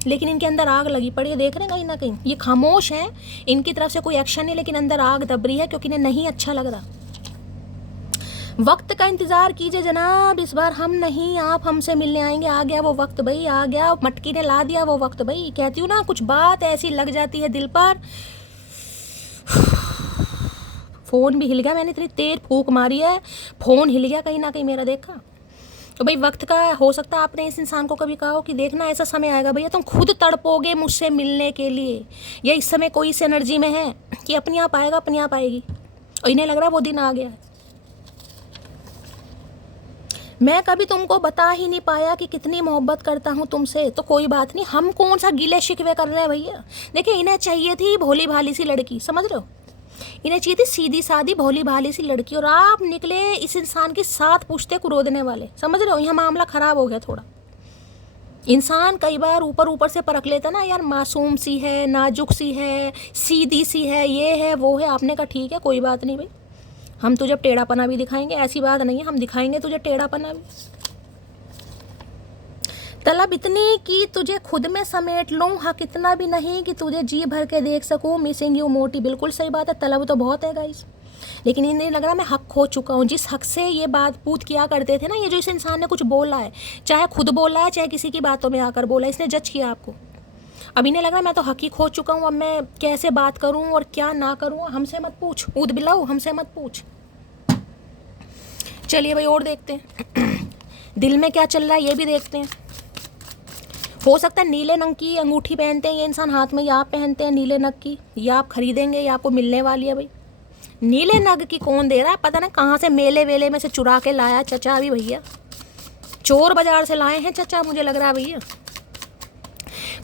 लेकिन इनके अंदर आग लगी पड़ी है, देख रहे हैं कहीं ना कहीं। ये खामोश है, इनकी तरफ से कोई एक्शन नहीं, लेकिन अंदर आग दब रही है क्योंकि इन्हें नहीं अच्छा लग रहा। वक्त का इंतजार कीजिए जनाब, इस बार हम नहीं आप हमसे मिलने आएंगे। आ गया वो वक्त भाई, आ गया, मटकी ने ला दिया वो वक्त भाई। कहती हूँ ना, कुछ बात ऐसी लग जाती है दिल पर। फ़ोन भी हिल गया, मैंने इतनी तेज फूंक मारी है, फ़ोन हिल गया कहीं ना कहीं मेरा, देखा। तो भाई वक्त का, हो सकता है आपने इस इंसान को कभी कहा हो कि देखना ऐसा समय आएगा भैया तुम खुद तड़पोगे मुझसे मिलने के लिए, या इस समय कोई इस एनर्जी में है कि अपने आप आएगा, अपने आप आएगी, और इन्हें लग रहा है वो दिन आ गया है। मैं कभी तुमको बता ही नहीं पाया कि कितनी मोहब्बत करता हूँ तुमसे। तो कोई बात नहीं, हम कौन सा गिले शिकवे कर रहे हैं भैया। देखिए, इन्हें चाहिए थी भोली भाली सी लड़की, समझ रहे हो, इन्हें चाहिए थी सीधी सादी भोली भाली सी लड़की, और आप निकले इस इंसान की 7 पुश्ते कुरोदने वाले, समझ रहे हो। यहाँ मामला ख़राब हो गया थोड़ा। इंसान कई बार ऊपर ऊपर से परख लेता ना, यार मासूम सी है, नाजुक सी है, सीधी सी है, ये है वो है। आपने कहा ठीक है कोई बात नहीं भाई, हम तुझे टेढ़ापना भी दिखाएंगे, ऐसी बात नहीं है, हम दिखाएंगे तुझे टेढ़ापना भी। तलब इतनी कि तुझे खुद में समेट लूँ, हक इतना भी नहीं कि तुझे जी भर के देख सकूँ। मिसिंग यू मोटी, बिल्कुल सही बात है, तलब तो बहुत है गाइस, लेकिन इन्हें लग रहा मैं हक खो चुका हूँ। जिस हक से ये बात पूत किया करते थे ना, ये जो इस इंसान ने कुछ बोला है, चाहे खुद बोला है चाहे किसी की बातों में आकर बोला, इसने जज किया आपको। अब इन्हें लग रहा है मैं तो हक ही खो चुका हूँ, अब मैं कैसे बात करूँ और क्या ना करूँ, हमसे मत पूछ, ऊद बिलाऊ हमसे मत पूछ। चलिए भाई और देखते हैं दिल में क्या चल रहा है, ये भी देखते हैं। हो सकता है नीले रंग की अंगूठी पहनते हैं ये इंसान हाथ में, या आप पहनते हैं नीले नग की, या आप खरीदेंगे या आपको मिलने वाली है भाई। नीले नग की कौन दे रहा है, पता ना कहाँ से मेले वेले में से चुरा के लाया चचा अभी भैया, चोर बाजार से लाए हैं चचा, मुझे लग रहा है भैया।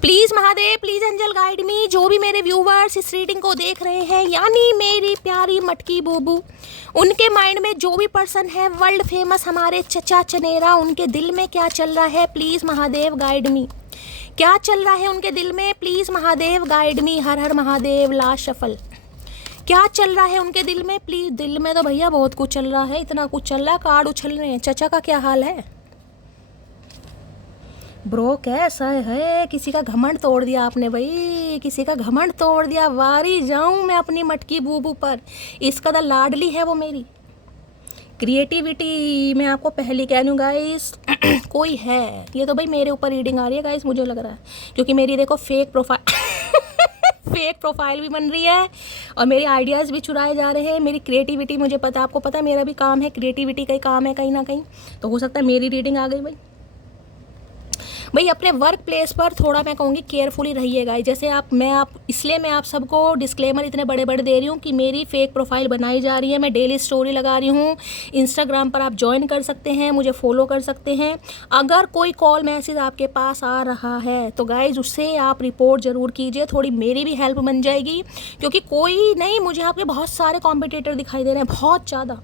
Please Mahadev, please angel guide me. जो भी मेरे व्यूवर्स इस रीडिंग को देख रहे हैं, यानी मेरी प्यारी मटकी बूबू, उनके माइंड में जो भी पर्सन है वर्ल्ड फेमस हमारे चचा चनेरा, उनके दिल में क्या चल रहा है, प्लीज़ महादेव गाइड मी। क्या चल रहा है उनके दिल में, प्लीज़ महादेव गाइड मी। हर हर महादेव, लास्ट शफल। क्या चल रहा है उनके दिल में प्लीज़। दिल में तो भैया बहुत कुछ चल रहा है, इतना कुछ चल रहा है, कार्ड उछल रहे हैं। चचा का क्या हाल है ब्रो, कैसा है। किसी का घमंड तोड़ दिया आपने भाई, किसी का घमंड तोड़ दिया। वारी जाऊं मैं अपनी मटकी बूबू पर, इस कदर लाडली है वो मेरी। क्रिएटिविटी मैं आपको पहले कह दूँ गाइस कोई है, ये तो भाई मेरे ऊपर रीडिंग आ रही है गाइस, मुझे लग रहा है, क्योंकि मेरी देखो फेक प्रोफाइल भी बन रही है और मेरे आइडियाज़ भी चुराए जा रहे हैं। मेरी क्रिएटिविटी, मुझे पता, आपको पता है मेरा भी काम है, क्रिएटिविटी का ही काम है कहीं ना कहीं, तो हो सकता है मेरी रीडिंग आ गई भाई अपने वर्क प्लेस पर थोड़ा मैं कहूँगी केयरफुली रहिएगा। जैसे इसलिए मैं आप सबको डिस्क्लेमर इतने बड़े बड़े दे रही हूँ कि मेरी फेक प्रोफाइल बनाई जा रही है, मैं डेली स्टोरी लगा रही हूँ। इंस्टाग्राम पर आप ज्वाइन कर सकते हैं, मुझे फॉलो कर सकते हैं। अगर कोई कॉल मैसेज आपके पास आ रहा है तो गाइज उससे आप रिपोर्ट ज़रूर कीजिए, थोड़ी मेरी भी हेल्प बन जाएगी, क्योंकि कोई नहीं, मुझे आपके बहुत सारे कॉम्पिटिटर दिखाई दे रहे हैं, बहुत ज़्यादा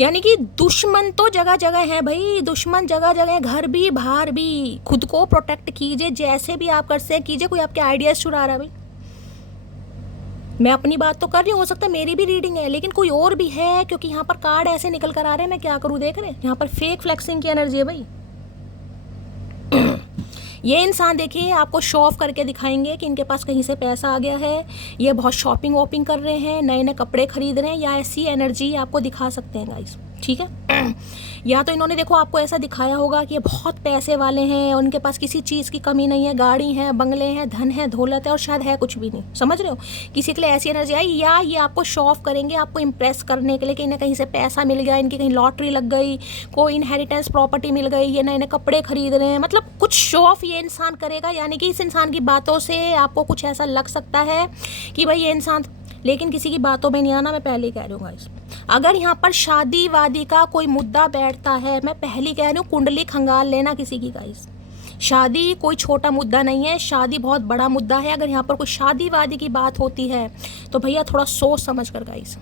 यानी कि दुश्मन तो जगह जगह है भाई, दुश्मन जगह जगह, घर भी बाहर भी। खुद को प्रोटेक्ट कीजिए, जैसे भी आप कर सकते कीजिए। कोई आपके आइडियाज़ चुरा रहा है भाई, मैं अपनी बात तो कर रही हूँ, हो सकता है मेरी भी रीडिंग है लेकिन कोई और भी है, क्योंकि यहाँ पर कार्ड ऐसे निकल कर आ रहे हैं, मैं क्या करूँ, देख रहे हैं यहाँ पर फेक फ्लेक्सिंग की एनर्जी है भाई। ये इंसान देखिए आपको शो ऑफ करके दिखाएंगे कि इनके पास कहीं से पैसा आ गया है, ये बहुत शॉपिंग वॉपिंग कर रहे हैं, नए नए कपड़े खरीद रहे हैं, या ऐसी एनर्जी आपको दिखा सकते हैं गाइस, ठीक है। या तो इन्होंने देखो आपको ऐसा दिखाया होगा कि ये बहुत पैसे वाले हैं, उनके पास किसी चीज़ की कमी नहीं है, गाड़ी है, बंगले हैं, धन है, दौलत है, और शायद है कुछ भी नहीं, समझ रहे हो। किसी के लिए ऐसी एनर्जी आई, या ये आपको शो ऑफ करेंगे, आपको इम्प्रेस करने के लिए कि इन्हें कहीं से पैसा मिल गया, इनकी कहीं लॉटरी लग गई, कोई इनहेरिटेंस प्रॉपर्टी मिल गई, ये नए नए कपड़े खरीद रहे हैं, मतलब कुछ शो ऑफ ये इंसान करेगा। यानी कि इस इंसान की बातों से आपको कुछ ऐसा लग सकता है कि भाई ये इंसान, लेकिन किसी की बातों में नहीं आना, मैं पहले ही कह रही हूँ गाइस। अगर यहाँ पर शादी वादी का कोई मुद्दा बैठता है, मैं पहली कह रही हूँ कुंडली खंगाल लेना किसी की गाइस। शादी कोई छोटा मुद्दा नहीं है, शादी बहुत बड़ा मुद्दा है। अगर यहाँ पर कोई शादी वादी की बात होती है तो भैया थोड़ा सोच समझ कर गाइस।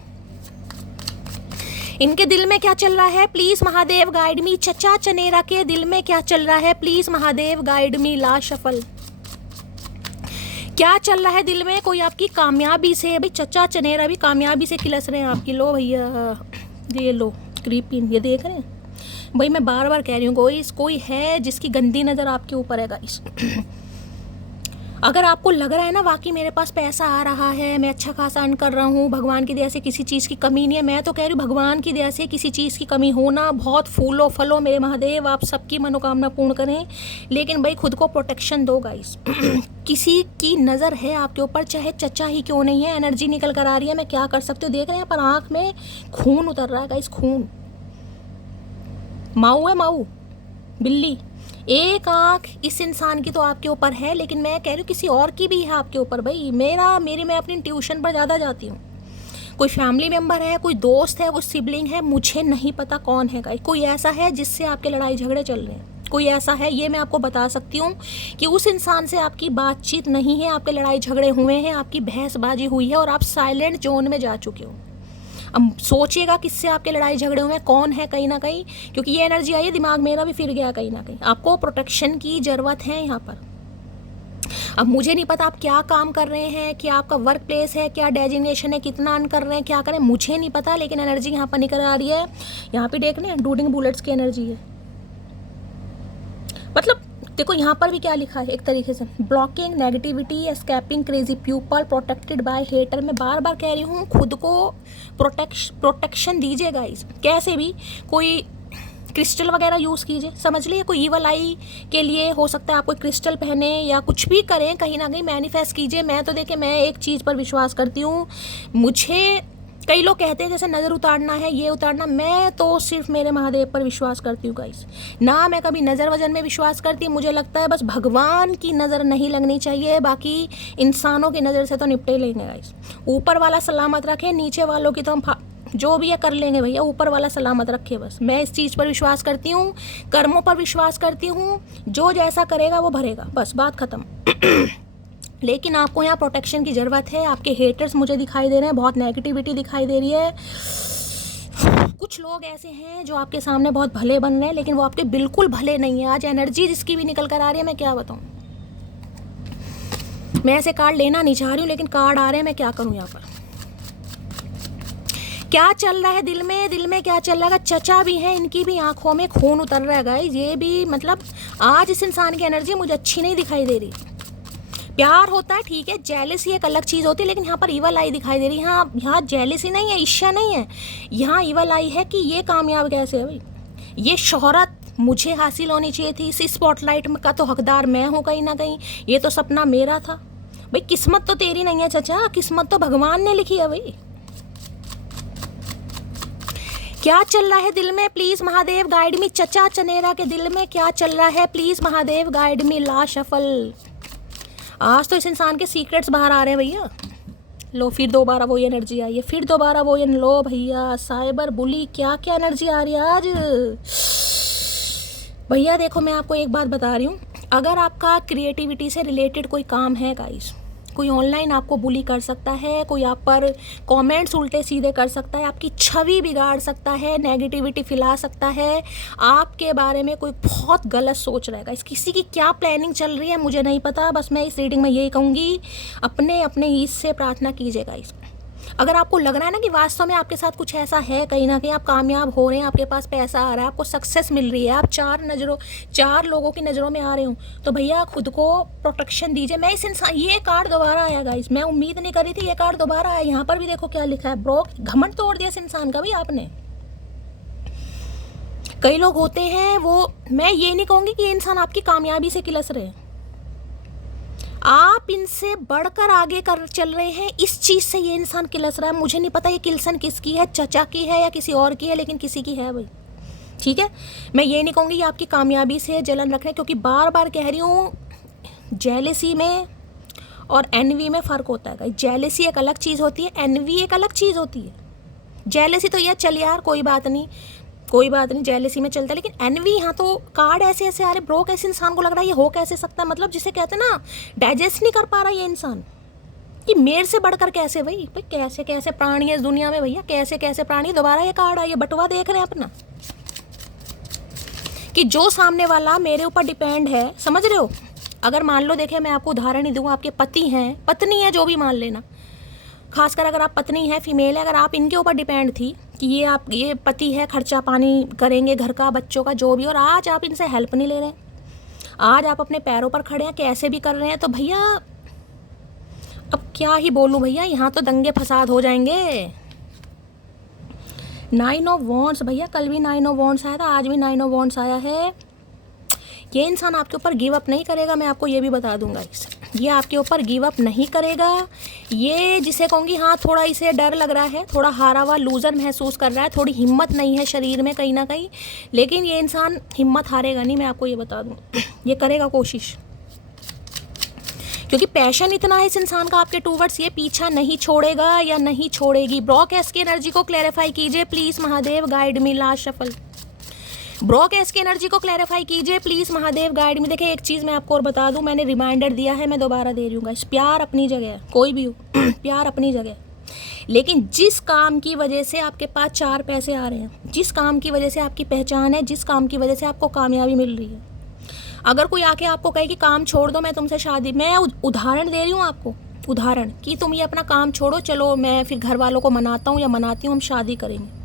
इनके दिल में क्या चल रहा है, प्लीज महादेव गाइड मी। चचा चनेरा के दिल में क्या चल रहा है, प्लीज महादेव गाइड मी। ला शफल, क्या चल रहा है दिल में। कोई आपकी कामयाबी से, भाई चचा चनेरा भी कामयाबी से किलस रहे हैं आपकी। लो भैया, ये लो क्रीपिन, ये देख रहे हैं भाई। मैं बार बार कह रही हूँ गाइस, कोई है जिसकी गंदी नज़र आपके ऊपर है गाइस। अगर आपको लग रहा है ना वाकई मेरे पास पैसा आ रहा है, मैं अच्छा खासा अर्न कर रहा हूँ, भगवान की दया से किसी चीज़ की कमी नहीं है, मैं तो कह रही हूँ भगवान की दया से किसी चीज़ की कमी होना बहुत फूलो फलो मेरे महादेव, आप सबकी मनोकामना पूर्ण करें। लेकिन भाई खुद को प्रोटेक्शन दो गाइस। किसी की नज़र है आपके ऊपर, चाहे चचा ही क्यों नहीं है, एनर्जी निकल कर आ रही है, मैं क्या कर सकती हूँ। देख रहे हैं पर आँख में खून उतर रहा है गाइस, खून। माऊ है, माऊ बिल्ली। एक आँख इस इंसान की तो आपके ऊपर है, लेकिन मैं कह रही हूँ किसी और की भी है आपके ऊपर भाई। मैं अपनी ट्यूशन पर ज़्यादा जाती हूँ। कोई फैमिली मेम्बर है, कोई दोस्त है, कोई सिबलिंग है, मुझे नहीं पता कौन है गाइस। कोई ऐसा है जिससे आपके लड़ाई झगड़े चल रहे हैं, कोई ऐसा है, ये मैं आपको बता सकती हूँ कि उस इंसान से आपकी बातचीत नहीं है, आपके लड़ाई झगड़े हुए हैं, आपकी बहसबाजी हुई है और आप साइलेंट जोन में जा चुके हो। अब सोचिएगा किससे आपके लड़ाई झगड़े हुए हैं, कौन है, कहीं ना कहीं, क्योंकि ये एनर्जी आई है, दिमाग मेरा भी फिर गया कहीं ना कहीं। आपको प्रोटेक्शन की ज़रूरत है यहाँ पर। अब मुझे नहीं पता आप क्या काम कर रहे हैं, क्या आपका वर्क प्लेस है, क्या डेजिग्नेशन है, कितना अर्न कर रहे हैं, क्या करें, मुझे नहीं पता, लेकिन एनर्जी यहाँ पर निकल आ रही है। यहाँ पे देख रहे हैं डूडिंग बुलेट्स की एनर्जी है। मतलब देखो यहाँ पर भी क्या लिखा है एक तरीके से, blocking negativity, escaping crazy people, protected by hater. मैं बार बार कह रही हूँ खुद को प्रोटेक्शन दीजिए गाइस, कैसे भी। कोई क्रिस्टल वगैरह यूज़ कीजिए, समझ लीजिए कोई ईवल आई के लिए हो सकता है आप कोई क्रिस्टल पहने या कुछ भी करें, कहीं ना कहीं मैनिफेस्ट कीजिए। मैं तो देखिए मैं एक चीज़ पर विश्वास करती हूँ, मुझे कई लोग कहते हैं जैसे नज़र उतारना है, ये उतारना, मैं तो सिर्फ मेरे महादेव पर विश्वास करती हूँ गाइस। ना मैं कभी नज़र वजन में विश्वास करती हूँ, मुझे लगता है बस भगवान की नज़र नहीं लगनी चाहिए, बाकी इंसानों की नज़र से तो निपटे लेंगे गाइस। ऊपर वाला सलामत रखे, नीचे वालों की तो हम जो भी है कर लेंगे भैया, ऊपर वाला सलामत रखे बस। मैं इस चीज़ पर विश्वास करती हूँ, कर्मों पर विश्वास करती हूँ, जो जैसा करेगा वो भरेगा, बस बात ख़त्म। लेकिन आपको यहाँ प्रोटेक्शन की ज़रूरत है। आपके हेटर्स मुझे दिखाई दे रहे हैं, बहुत नेगेटिविटी दिखाई दे रही है। कुछ लोग ऐसे हैं जो आपके सामने बहुत भले बन रहे हैं, लेकिन वो आपके बिल्कुल भले नहीं है। आज एनर्जी जिसकी भी निकल कर आ रही है, मैं क्या बताऊँ। मैं ऐसे कार्ड लेना नहीं चाह रही हूँ, लेकिन कार्ड आ रहे हैं, मैं क्या करूँ। यहाँ पर क्या चल रहा है दिल में क्या चल रहा है। चचा भी हैं, इनकी भी आंखों में खून उतर रहा है गाइस। ये भी मतलब आज इस इंसान की एनर्जी मुझे अच्छी नहीं दिखाई दे रही। प्यार होता है ठीक है, जेलसी एक अलग चीज़ होती है, लेकिन यहाँ पर ईवल आई दिखाई दे रही है। यहाँ जेलसी नहीं है, ईर्ष्या नहीं है, यहाँ ईवल आई है कि ये कामयाब कैसे है भाई, ये शोहरत मुझे हासिल होनी चाहिए थी, इस स्पॉटलाइट का तो हकदार मैं हूँ कहीं ना कहीं, ये तो सपना मेरा था भाई। किस्मत तो तेरी नहीं है चचा, किस्मत तो भगवान ने लिखी है भाई। क्या चल रहा है दिल में, प्लीज महादेव गाइड मी। चचा चनेरा के दिल में क्या चल रहा है, प्लीज महादेव गाइड मी। ला शफल, आज तो इस इंसान के सीक्रेट्स बाहर आ रहे हैं भैया। लो फिर दोबारा वो एनर्जी आई है, फिर दोबारा वो लो भैया, साइबर बुली, क्या क्या एनर्जी आ रही है आज भैया। देखो मैं आपको एक बात बता रही हूँ, अगर आपका क्रिएटिविटी से रिलेटेड कोई काम है गाइस, कोई ऑनलाइन आपको बुली कर सकता है, कोई आप पर कमेंट्स उल्टे सीधे कर सकता है, आपकी छवि बिगाड़ सकता है, नेगेटिविटी फैला सकता है, आपके बारे में कोई बहुत गलत सोच रहेगा। इस किसी की क्या प्लानिंग चल रही है मुझे नहीं पता, बस मैं इस रीडिंग में यही कहूँगी, अपने अपने हित से प्रार्थना कीजिएगा। इस अगर आपको लग रहा है ना कि वास्तव में आपके साथ कुछ ऐसा है, कहीं ना कहीं आप कामयाब हो रहे हैं, आपके पास पैसा आ रहा है, आपको सक्सेस मिल रही है, आप चार लोगों की नज़रों में आ रहे हो, तो भैया खुद को प्रोटेक्शन दीजिए। मैं इस इंसान, ये कार्ड दोबारा आया गाइस, मैं उम्मीद नहीं करी थी, ये कार्ड दोबारा आया। यहाँ पर भी देखो क्या लिखा है, ब्रो घमंड तोड़ दिया इस इंसान का भी आपने। कई लोग होते हैं वो, मैं ये नहीं कहूँगी कि ये इंसान आपकी कामयाबी से किलस रहे, आप इनसे बढ़कर आगे कर चल रहे हैं, इस चीज़ से ये इंसान किलस रहा है। मुझे नहीं पता ये किलसन किसकी है, चचा की है या किसी और की है, लेकिन किसी की है भाई, ठीक है। मैं ये नहीं कहूँगी ये आपकी कामयाबी से जलन रख रहे हैं, क्योंकि बार बार कह रही हूँ जेलेसी में और एनवी में फ़र्क होता है। जेलेसी एक अलग चीज़ होती है, एनवी एक अलग चीज़ होती है। जेलेसी तो यार चल यार कोई बात नहीं, जेलेसी में चलता है, लेकिन एनवी, यहाँ तो कार्ड ऐसे ऐसे आ रहे ब्रो, कैसे इंसान को लग रहा है ये हो कैसे सकता है, मतलब जिसे कहते हैं ना डाइजेस्ट नहीं कर पा रहा ये इंसान कि मेरे से बढ़कर कैसे, भाई कैसे कैसे प्राणी है इस दुनिया में भैया, कैसे कैसे प्राणी। दोबारा ये कार्ड आया, बटवा देख रहे हैं अपना कि जो सामने वाला मेरे ऊपर डिपेंड है, समझ रहे हो। अगर मान लो, देखे मैं आपको उदाहरण ही दूँ, आपके पति हैं, पत्नी है, जो भी मान लेना, खासकर अगर आप पत्नी है, फीमेल है, अगर आप इनके ऊपर डिपेंड थी कि ये पति है, खर्चा पानी करेंगे घर का, बच्चों का, जो भी, और आज आप इनसे हेल्प नहीं ले रहे, आज आप अपने पैरों पर खड़े हैं, कैसे भी कर रहे हैं, तो भैया अब क्या ही बोलूं भैया, यहाँ तो दंगे फसाद हो जाएंगे। 9 ऑफ वॉन्ड्स भैया, कल भी 9 ऑफ वॉन्ड्स आया था, आज भी 9 ऑफ वॉन्ड्स आया है। ये इंसान आपके ऊपर गिव अप नहीं करेगा, मैं आपको ये भी बता दूंगा, ये आपके ऊपर गिव अप नहीं करेगा। ये जिसे कहूँगी हाँ थोड़ा इसे डर लग रहा है, थोड़ा हारा हुआ लूज़र महसूस कर रहा है, थोड़ी हिम्मत नहीं है शरीर में कहीं ना कहीं, लेकिन ये इंसान हिम्मत हारेगा नहीं, मैं आपको ये बता दूँ, ये करेगा कोशिश, क्योंकि पैशन इतना है इस इंसान का आपके टूवर्ड्स, ये पीछा नहीं छोड़ेगा या नहीं छोड़ेगी। ब्रॉकेस की एनर्जी को क्लैरिफाई कीजिए please Mahadev, guide me, last shuffle. ब्रॉकेस की एनर्जी को क्लैरिफाई कीजिए प्लीज़ महादेव, गाइड में। देखिए एक चीज़ मैं आपको और बता दूं, मैंने रिमाइंडर दिया है, मैं दोबारा दे रही हूँ गाइस, प्यार अपनी जगह है, कोई भी हो प्यार अपनी जगह, लेकिन जिस काम की वजह से आपके पास 4 पैसे आ रहे हैं, जिस काम की वजह से आपकी पहचान है, जिस काम की वजह से आपको कामयाबी मिल रही है, अगर कोई आके आपको कहे कि काम छोड़ दो, मैं तुमसे शादी, मैं उदाहरण दे रही हूँ आपको, उदाहरण कि तुम ये अपना काम छोड़ो, चलो मैं फिर घर वालों को मनाता हूँ या मनाती हूँ, हम शादी करेंगे,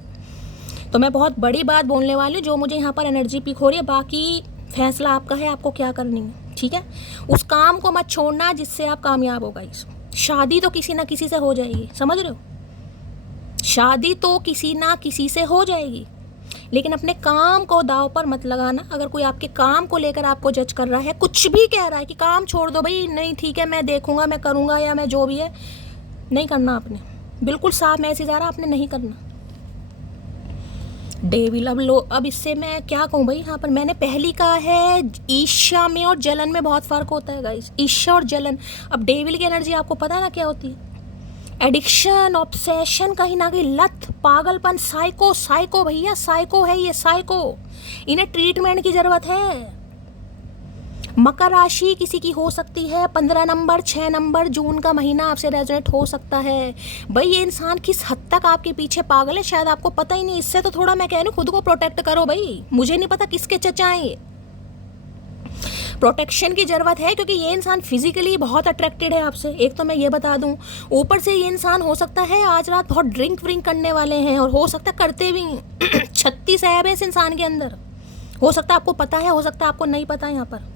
तो मैं बहुत बड़ी बात बोलने वाली हूँ, जो मुझे यहाँ पर एनर्जी पिक हो रही है, बाकी फैसला आपका है, आपको क्या करनी है, ठीक है। उस काम को मत छोड़ना जिससे आप कामयाब हो गाइस। शादी तो किसी ना किसी से हो जाएगी, समझ रहे हो, शादी तो किसी ना किसी से हो जाएगी, लेकिन अपने काम को दाव पर मत लगाना। अगर कोई आपके काम को लेकर आपको जज कर रहा है, कुछ भी कह रहा है कि काम छोड़ दो भाई, नहीं ठीक है मैं देखूंगा, मैं करूँगा, या मैं जो भी है, नहीं करना आपने, बिल्कुल साफ मैसेज आ रहा, आपने नहीं करना। डेविल, अब इससे मैं क्या कहूँ भाई, यहाँ पर मैंने पहली कहा है, ईर्ष्या में और जलन में बहुत फ़र्क होता है गाइस, ईर्ष्या और जलन। अब डेविल की एनर्जी आपको पता है ना क्या होती है, एडिक्शन, ऑब्सेशन, कहीं ना कहीं लत, पागलपन, साइको भैया, साइको है ये, साइको, इन्हें ट्रीटमेंट की ज़रूरत है। मकर राशि किसी की हो सकती है, 15 नंबर, 6 नंबर, जून का महीना आपसे रेजोनेट हो सकता है। भाई ये इंसान किस हद तक आपके पीछे पागल है शायद आपको पता ही नहीं, इससे तो थोड़ा मैं कह रही हूँ खुद को प्रोटेक्ट करो भाई। मुझे नहीं पता किसके चचा हैं ये, प्रोटेक्शन की ज़रूरत है, क्योंकि ये इंसान फिजिकली बहुत अट्रैक्टेड है आपसे, एक तो मैं ये बता दूं, ऊपर से ये इंसान हो सकता है आज रात बहुत ड्रिंक व्रिंक करने वाले हैं, और हो सकता है करते भी 36 ऐब है इस इंसान के अंदर, हो सकता है आपको पता है, हो सकता है आपको नहीं पता यहाँ पर।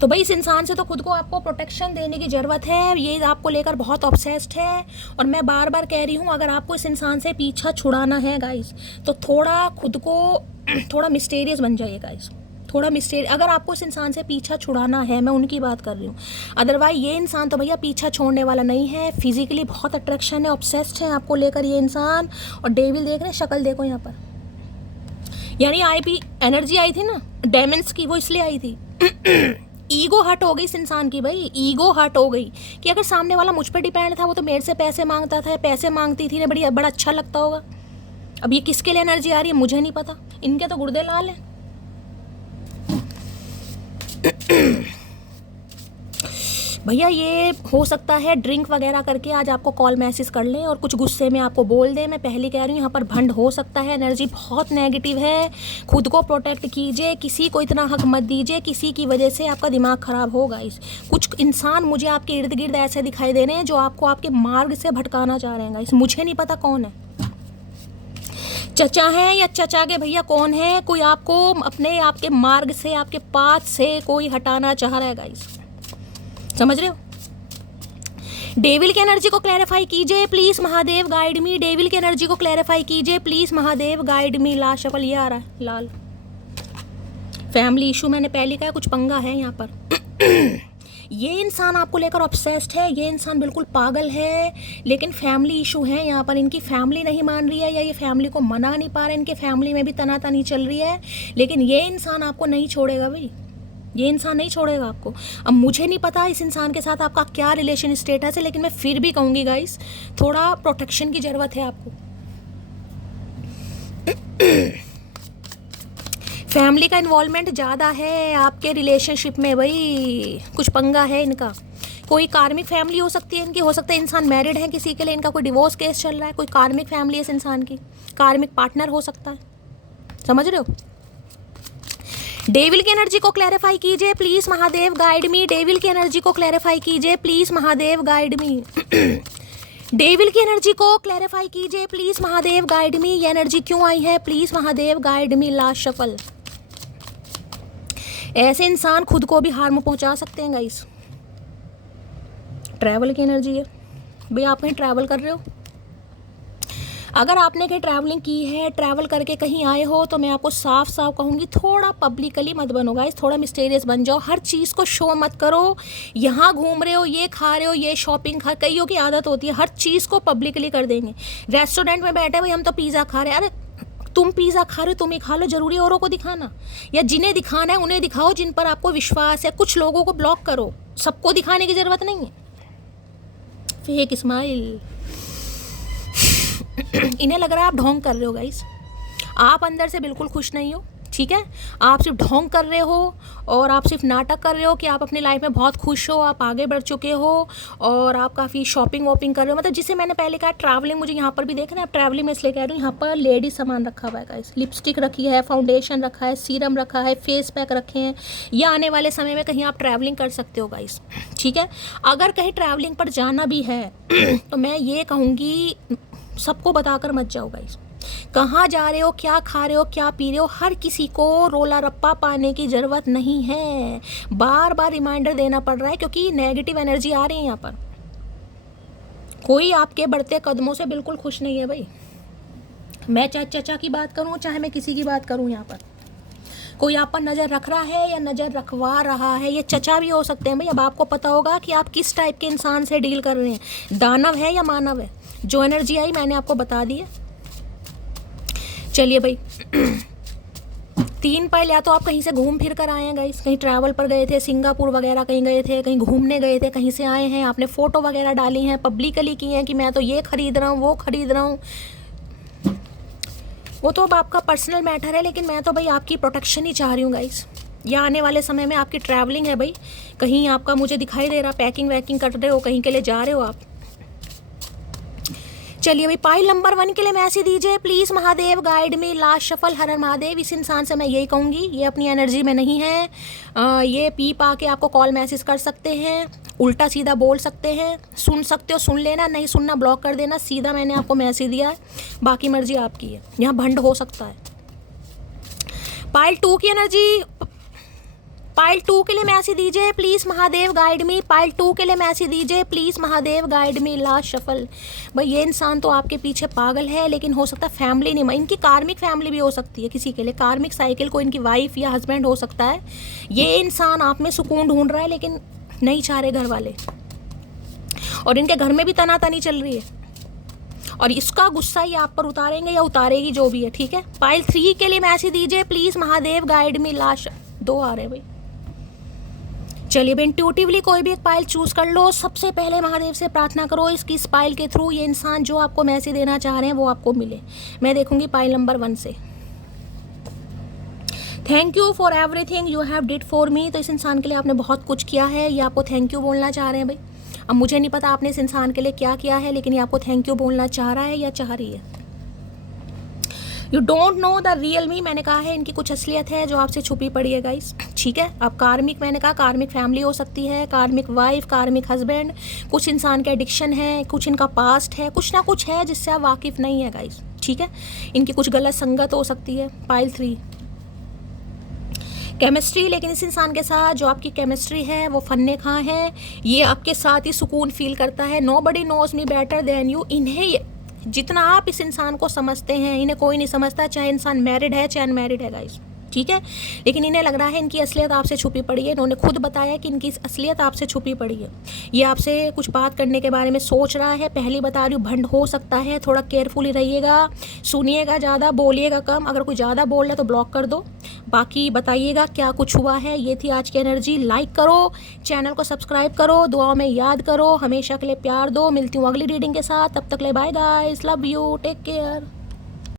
तो भाई इस इंसान से तो खुद को आपको प्रोटेक्शन देने की ज़रूरत है, ये आपको लेकर बहुत ऑब्सेस्ड है, और मैं बार बार कह रही हूँ अगर आपको इस इंसान से पीछा छुड़ाना है गाइस, तो थोड़ा खुद को थोड़ा मिस्टीरियस बन जाइए गाइस, थोड़ा मिस्टीरियस। अगर आपको इस इंसान से पीछा छुड़ाना है, मैं उनकी बात कर रही हूँ, अदरवाइज ये इंसान तो भैया पीछा छोड़ने वाला नहीं है, फिजिकली बहुत अट्रैक्शन है, ऑब्सेस्ड है आपको लेकर ये इंसान। और डेविल देख रहे हैं, शक्ल देखो यहाँ पर, यानी एनर्जी आई थी ना डायमंड्स की, वो इसलिए आई थी ईगो हट हो गई इस इंसान की भाई, ईगो हट हो गई कि अगर सामने वाला मुझ पर डिपेंड था, वो तो मेरे से पैसे मांगता था, पैसे मांगती थी ना, बड़ा अच्छा लगता होगा। अब ये किसके लिए एनर्जी आ रही है मुझे नहीं पता, इनके तो गुर्दे लाल हैं। भैया ये हो सकता है ड्रिंक वगैरह करके आज आपको कॉल मैसेज कर लें और कुछ गुस्से में आपको बोल दें। मैं पहले कह रही हूँ यहाँ पर भंड हो सकता है, एनर्जी बहुत नेगेटिव है। खुद को प्रोटेक्ट कीजिए, किसी को इतना हक मत दीजिए, किसी की वजह से आपका दिमाग ख़राब होगा। इस कुछ इंसान मुझे आपके इर्द गिर्द ऐसे दिखाई दे रहे हैं जो आपको आपके मार्ग से भटकाना चाह रहे हैं। इस मुझे नहीं पता कौन है, चचा है या चचा के भैया कौन है, कोई आपको अपने आपके मार्ग से, आपके पाथ से कोई हटाना चाह रहा है गाइस, समझ रहे हो। डेविल की एनर्जी को क्लैरिफाई कीजिए please Mahadev guide me. Devil की एनर्जी को क्लैरिफाई कीजिए please Mahadev guide me. Lal shuffle ये आ रहा है, लाल। फैमिली इशू मैंने पहले कहा, कुछ पंगा है यहाँ पर। ये इंसान आपको लेकर ऑब्सेस्ड है, ये इंसान बिल्कुल पागल है, लेकिन फैमिली इशू है यहाँ पर। इनकी फैमिली नहीं मान रही है या ये फैमिली को मना नहीं पा रहे, इनके फैमिली में भी तनातनी चल रही है, लेकिन ये इंसान आपको नहीं छोड़ेगा भाई, ये इंसान नहीं छोड़ेगा आपको। अब मुझे नहीं पता इस इंसान के साथ आपका क्या रिलेशन स्टेटस है, लेकिन मैं फिर भी कहूँगी गाइस, थोड़ा प्रोटेक्शन की ज़रूरत है आपको। फैमिली का इन्वॉल्वमेंट ज़्यादा है आपके रिलेशनशिप में भाई, कुछ पंगा है इनका। कोई कार्मिक फैमिली हो सकती है इनकी, हो सकता है इंसान मैरिड है किसी के लिए, इनका कोई डिवोर्स केस चल रहा है, कोई कार्मिक फैमिली है इस इंसान की, कार्मिक पार्टनर हो सकता है, समझ रहे हो। डेविल की एनर्जी को क्लैरिफाई कीजिए please Mahadev guide me. Devil की एनर्जी को क्लैरिफाई कीजिए please Mahadev guide me. Devil की एनर्जी को क्लैरिफाई कीजिए प्लीज महादेव गाइड मी। ये एनर्जी क्यों आई है please Mahadev guide me. Last shuffle. ऐसे इंसान खुद को भी हार्म पहुंचा सकते हैं गाइस। ट्रैवल की एनर्जी है भाई, आप कहीं ट्रैवल कर रहे हो, अगर आपने कहीं ट्रैवलिंग की है, ट्रैवल करके कहीं आए हो, तो मैं आपको साफ साफ कहूँगी थोड़ा पब्लिकली मत बनो गाइस, थोड़ा मिस्टीरियस बन जाओ। हर चीज़ को शो मत करो। यहाँ घूम रहे हो, ये खा रहे हो, ये शॉपिंग, हर कईयों की आदत होती है हर चीज़ को पब्लिकली कर देंगे। रेस्टोरेंट में बैठे भाई हम तो पिज़्ज़ा खा रहे हैं, अरे तुम पिज़्ज़ा खा रहे हो तुम ही खा लो, जरूरी है औरों को दिखाना? या जिन्हें दिखाना है उन्हें दिखाओ, जिन पर आपको विश्वास है। कुछ लोगों को ब्लॉक करो, सबको दिखाने की ज़रूरत नहीं है। Fake smile. इन्हें लग रहा है आप ढोंग कर रहे हो गाइस, आप अंदर से बिल्कुल खुश नहीं हो, ठीक है। आप सिर्फ ढोंग कर रहे हो और आप सिर्फ नाटक कर रहे हो कि आप अपनी लाइफ में बहुत खुश हो, आप आगे बढ़ चुके हो और आप काफ़ी शॉपिंग वॉपिंग कर रहे हो। मतलब जिसे मैंने पहले कहा ट्रैवलिंग, मुझे यहाँ पर भी देखना है। आप ट्रैवलिंग में इसलिए कह रही हूँ, यहाँ पर लेडीज सामान रखा हुआ है गाइस। लिपस्टिक रखी है, फाउंडेशन रखा है, सीरम रखा है, फेस पैक रखे हैं। या आने वाले समय में कहीं आप ट्रैवलिंग कर सकते हो गाइस, ठीक है। अगर कहीं ट्रैवलिंग पर जाना भी है तो मैं ये कहूँगी सबको बताकर मत जाओ गाइस। कहाँ जा रहे हो, क्या खा रहे हो, क्या पी रहे हो, हर किसी को रोला रप्पा पाने की ज़रूरत नहीं है। बार बार रिमाइंडर देना पड़ रहा है क्योंकि नेगेटिव एनर्जी आ रही है यहाँ पर। कोई आपके बढ़ते कदमों से बिल्कुल खुश नहीं है भाई। मैं चाहे चचा की बात करूँ, चाहे मैं किसी की बात करूँ, यहाँ पर कोई आप पर नज़र रख रहा है या नज़र रखवा रहा है। ये चचा भी हो सकते हैं भाई। अब आपको पता होगा कि आप किस टाइप के इंसान से डील कर रहे हैं, दानव है या मानव है। जो एनर्जी आई मैंने आपको बता दी है। चलिए भाई, 3 पल या तो आप कहीं से घूम फिर कर आए हैं गाइस, कहीं ट्रैवल पर गए थे, सिंगापुर वगैरह कहीं गए थे, कहीं घूमने गए थे, कहीं से आए हैं, आपने फ़ोटो वगैरह डाली हैं, पब्लिकली की हैं कि मैं तो ये ख़रीद रहा हूँ, वो ख़रीद रहा हूँ। वो तो अब आपका पर्सनल मैटर है, लेकिन मैं तो भाई आपकी प्रोटेक्शन ही चाह रही हूँ गाइस। या आने वाले समय में आपकी ट्रैवलिंग है भाई, कहीं आपका मुझे दिखाई दे रहा पैकिंग वैकिंग कर रहे हो, कहीं के लिए जा रहे हो आप। चलिए भाई, पाइल नंबर 1 के लिए मैसेज दीजिए please Mahadev guide me. Last shuffle. हर हर महादेव। इस इंसान से मैं यही कहूँगी, ये अपनी एनर्जी में नहीं है। ये पी पा के आपको कॉल मैसेज कर सकते हैं, उल्टा सीधा बोल सकते हैं। सुन सकते हो सुन लेना, नहीं सुनना ब्लॉक कर देना। सीधा मैंने आपको मैसेज दिया है, बाकी मर्जी आपकी है। यहाँ भंड हो सकता है। पाइल 2 की एनर्जी, पाइल 2 के लिए मैसेज दीजिए please Mahadev guide me. Pile 2 के लिए मैसेज दीजिए please Mahadev guide me. Last shuffle. भाई ये इंसान तो आपके पीछे पागल है, लेकिन हो सकता है फैमिली नहीं, इनकी कार्मिक फैमिली भी हो सकती है किसी के लिए। कार्मिक साइकिल को इनकी वाइफ या हस्बैंड हो सकता है। ये इंसान आप में सुकून ढूंढ रहा है, लेकिन नहीं चाह रहे घर वाले, और इनके घर में भी तनातनी चल रही है, और इसका गुस्सा ये आप पर उतारेंगे या उतारेगी, जो भी है, ठीक है। पाइल 3 के लिए मैसेज दीजिए please Mahadev guide me. Last 2 आ रहे हैं भाई। चलिए भाई, इंट्यूटिवली कोई भी एक पाइल चूज़ कर लो। सबसे पहले महादेव से प्रार्थना करो इसकी इस पाइल के थ्रू ये इंसान जो आपको मैसेज देना चाह रहे हैं वो आपको मिले। मैं देखूंगी पाइल नंबर 1 से। Thank you for everything you have did for me. तो इस इंसान के लिए आपने बहुत कुछ किया है, ये आपको थैंक यू बोलना चाह रहे हैं भाई। अब मुझे नहीं पता आपने इस इंसान के लिए क्या किया है, लेकिन ये आपको थैंक यू बोलना चाह रहा है या चाह रही है। You don't know the real me, मैंने कहा है इनकी कुछ असलियत है जो आपसे छुपी पड़ी है गाइस, ठीक है। अब कार्मिक, मैंने कहा कार्मिक फैमिली हो सकती है, कार्मिक वाइफ, कार्मिक हस्बैंड, कुछ इंसान के एडिक्शन है, कुछ इनका पास्ट है, कुछ ना कुछ है जिससे आप वाकिफ़ नहीं है गाइस, ठीक है। इनकी कुछ गलत संगत हो सकती है। पाइल 3 केमिस्ट्री, लेकिन इस इंसान के साथ जो आपकी केमिस्ट्री है वो फन्ने खां है, ये आपके साथ ही सुकून फील करता है। Nobody knows me better than you, इन्हें जितना आप इस इंसान को समझते हैं इन्हें कोई नहीं समझता, चाहे इंसान मैरिड है चाहे अनमैरिड है गाइस, ठीक है। लेकिन इन्हें लग रहा है इनकी असलियत आपसे छुपी पड़ी है, इन्होंने खुद बताया कि इनकी असलियत आपसे छुपी पड़ी है। ये आपसे कुछ बात करने के बारे में सोच रहा है, पहली बता रही हूँ भंड हो सकता है, थोड़ा केयरफुली रहिएगा, सुनिएगा ज़्यादा, बोलिएगा कम, अगर कोई ज़्यादा बोल रहा है तो ब्लॉक कर दो। बाकी बताइएगा क्या कुछ हुआ है। ये थी आज की एनर्जी। लाइक करो, चैनल को सब्सक्राइब करो, दुआओं में याद करो, हमेशा के लिए प्यार दो। मिलती हूँ अगली रीडिंग के साथ, तब तक ले bye guys, love you, take care.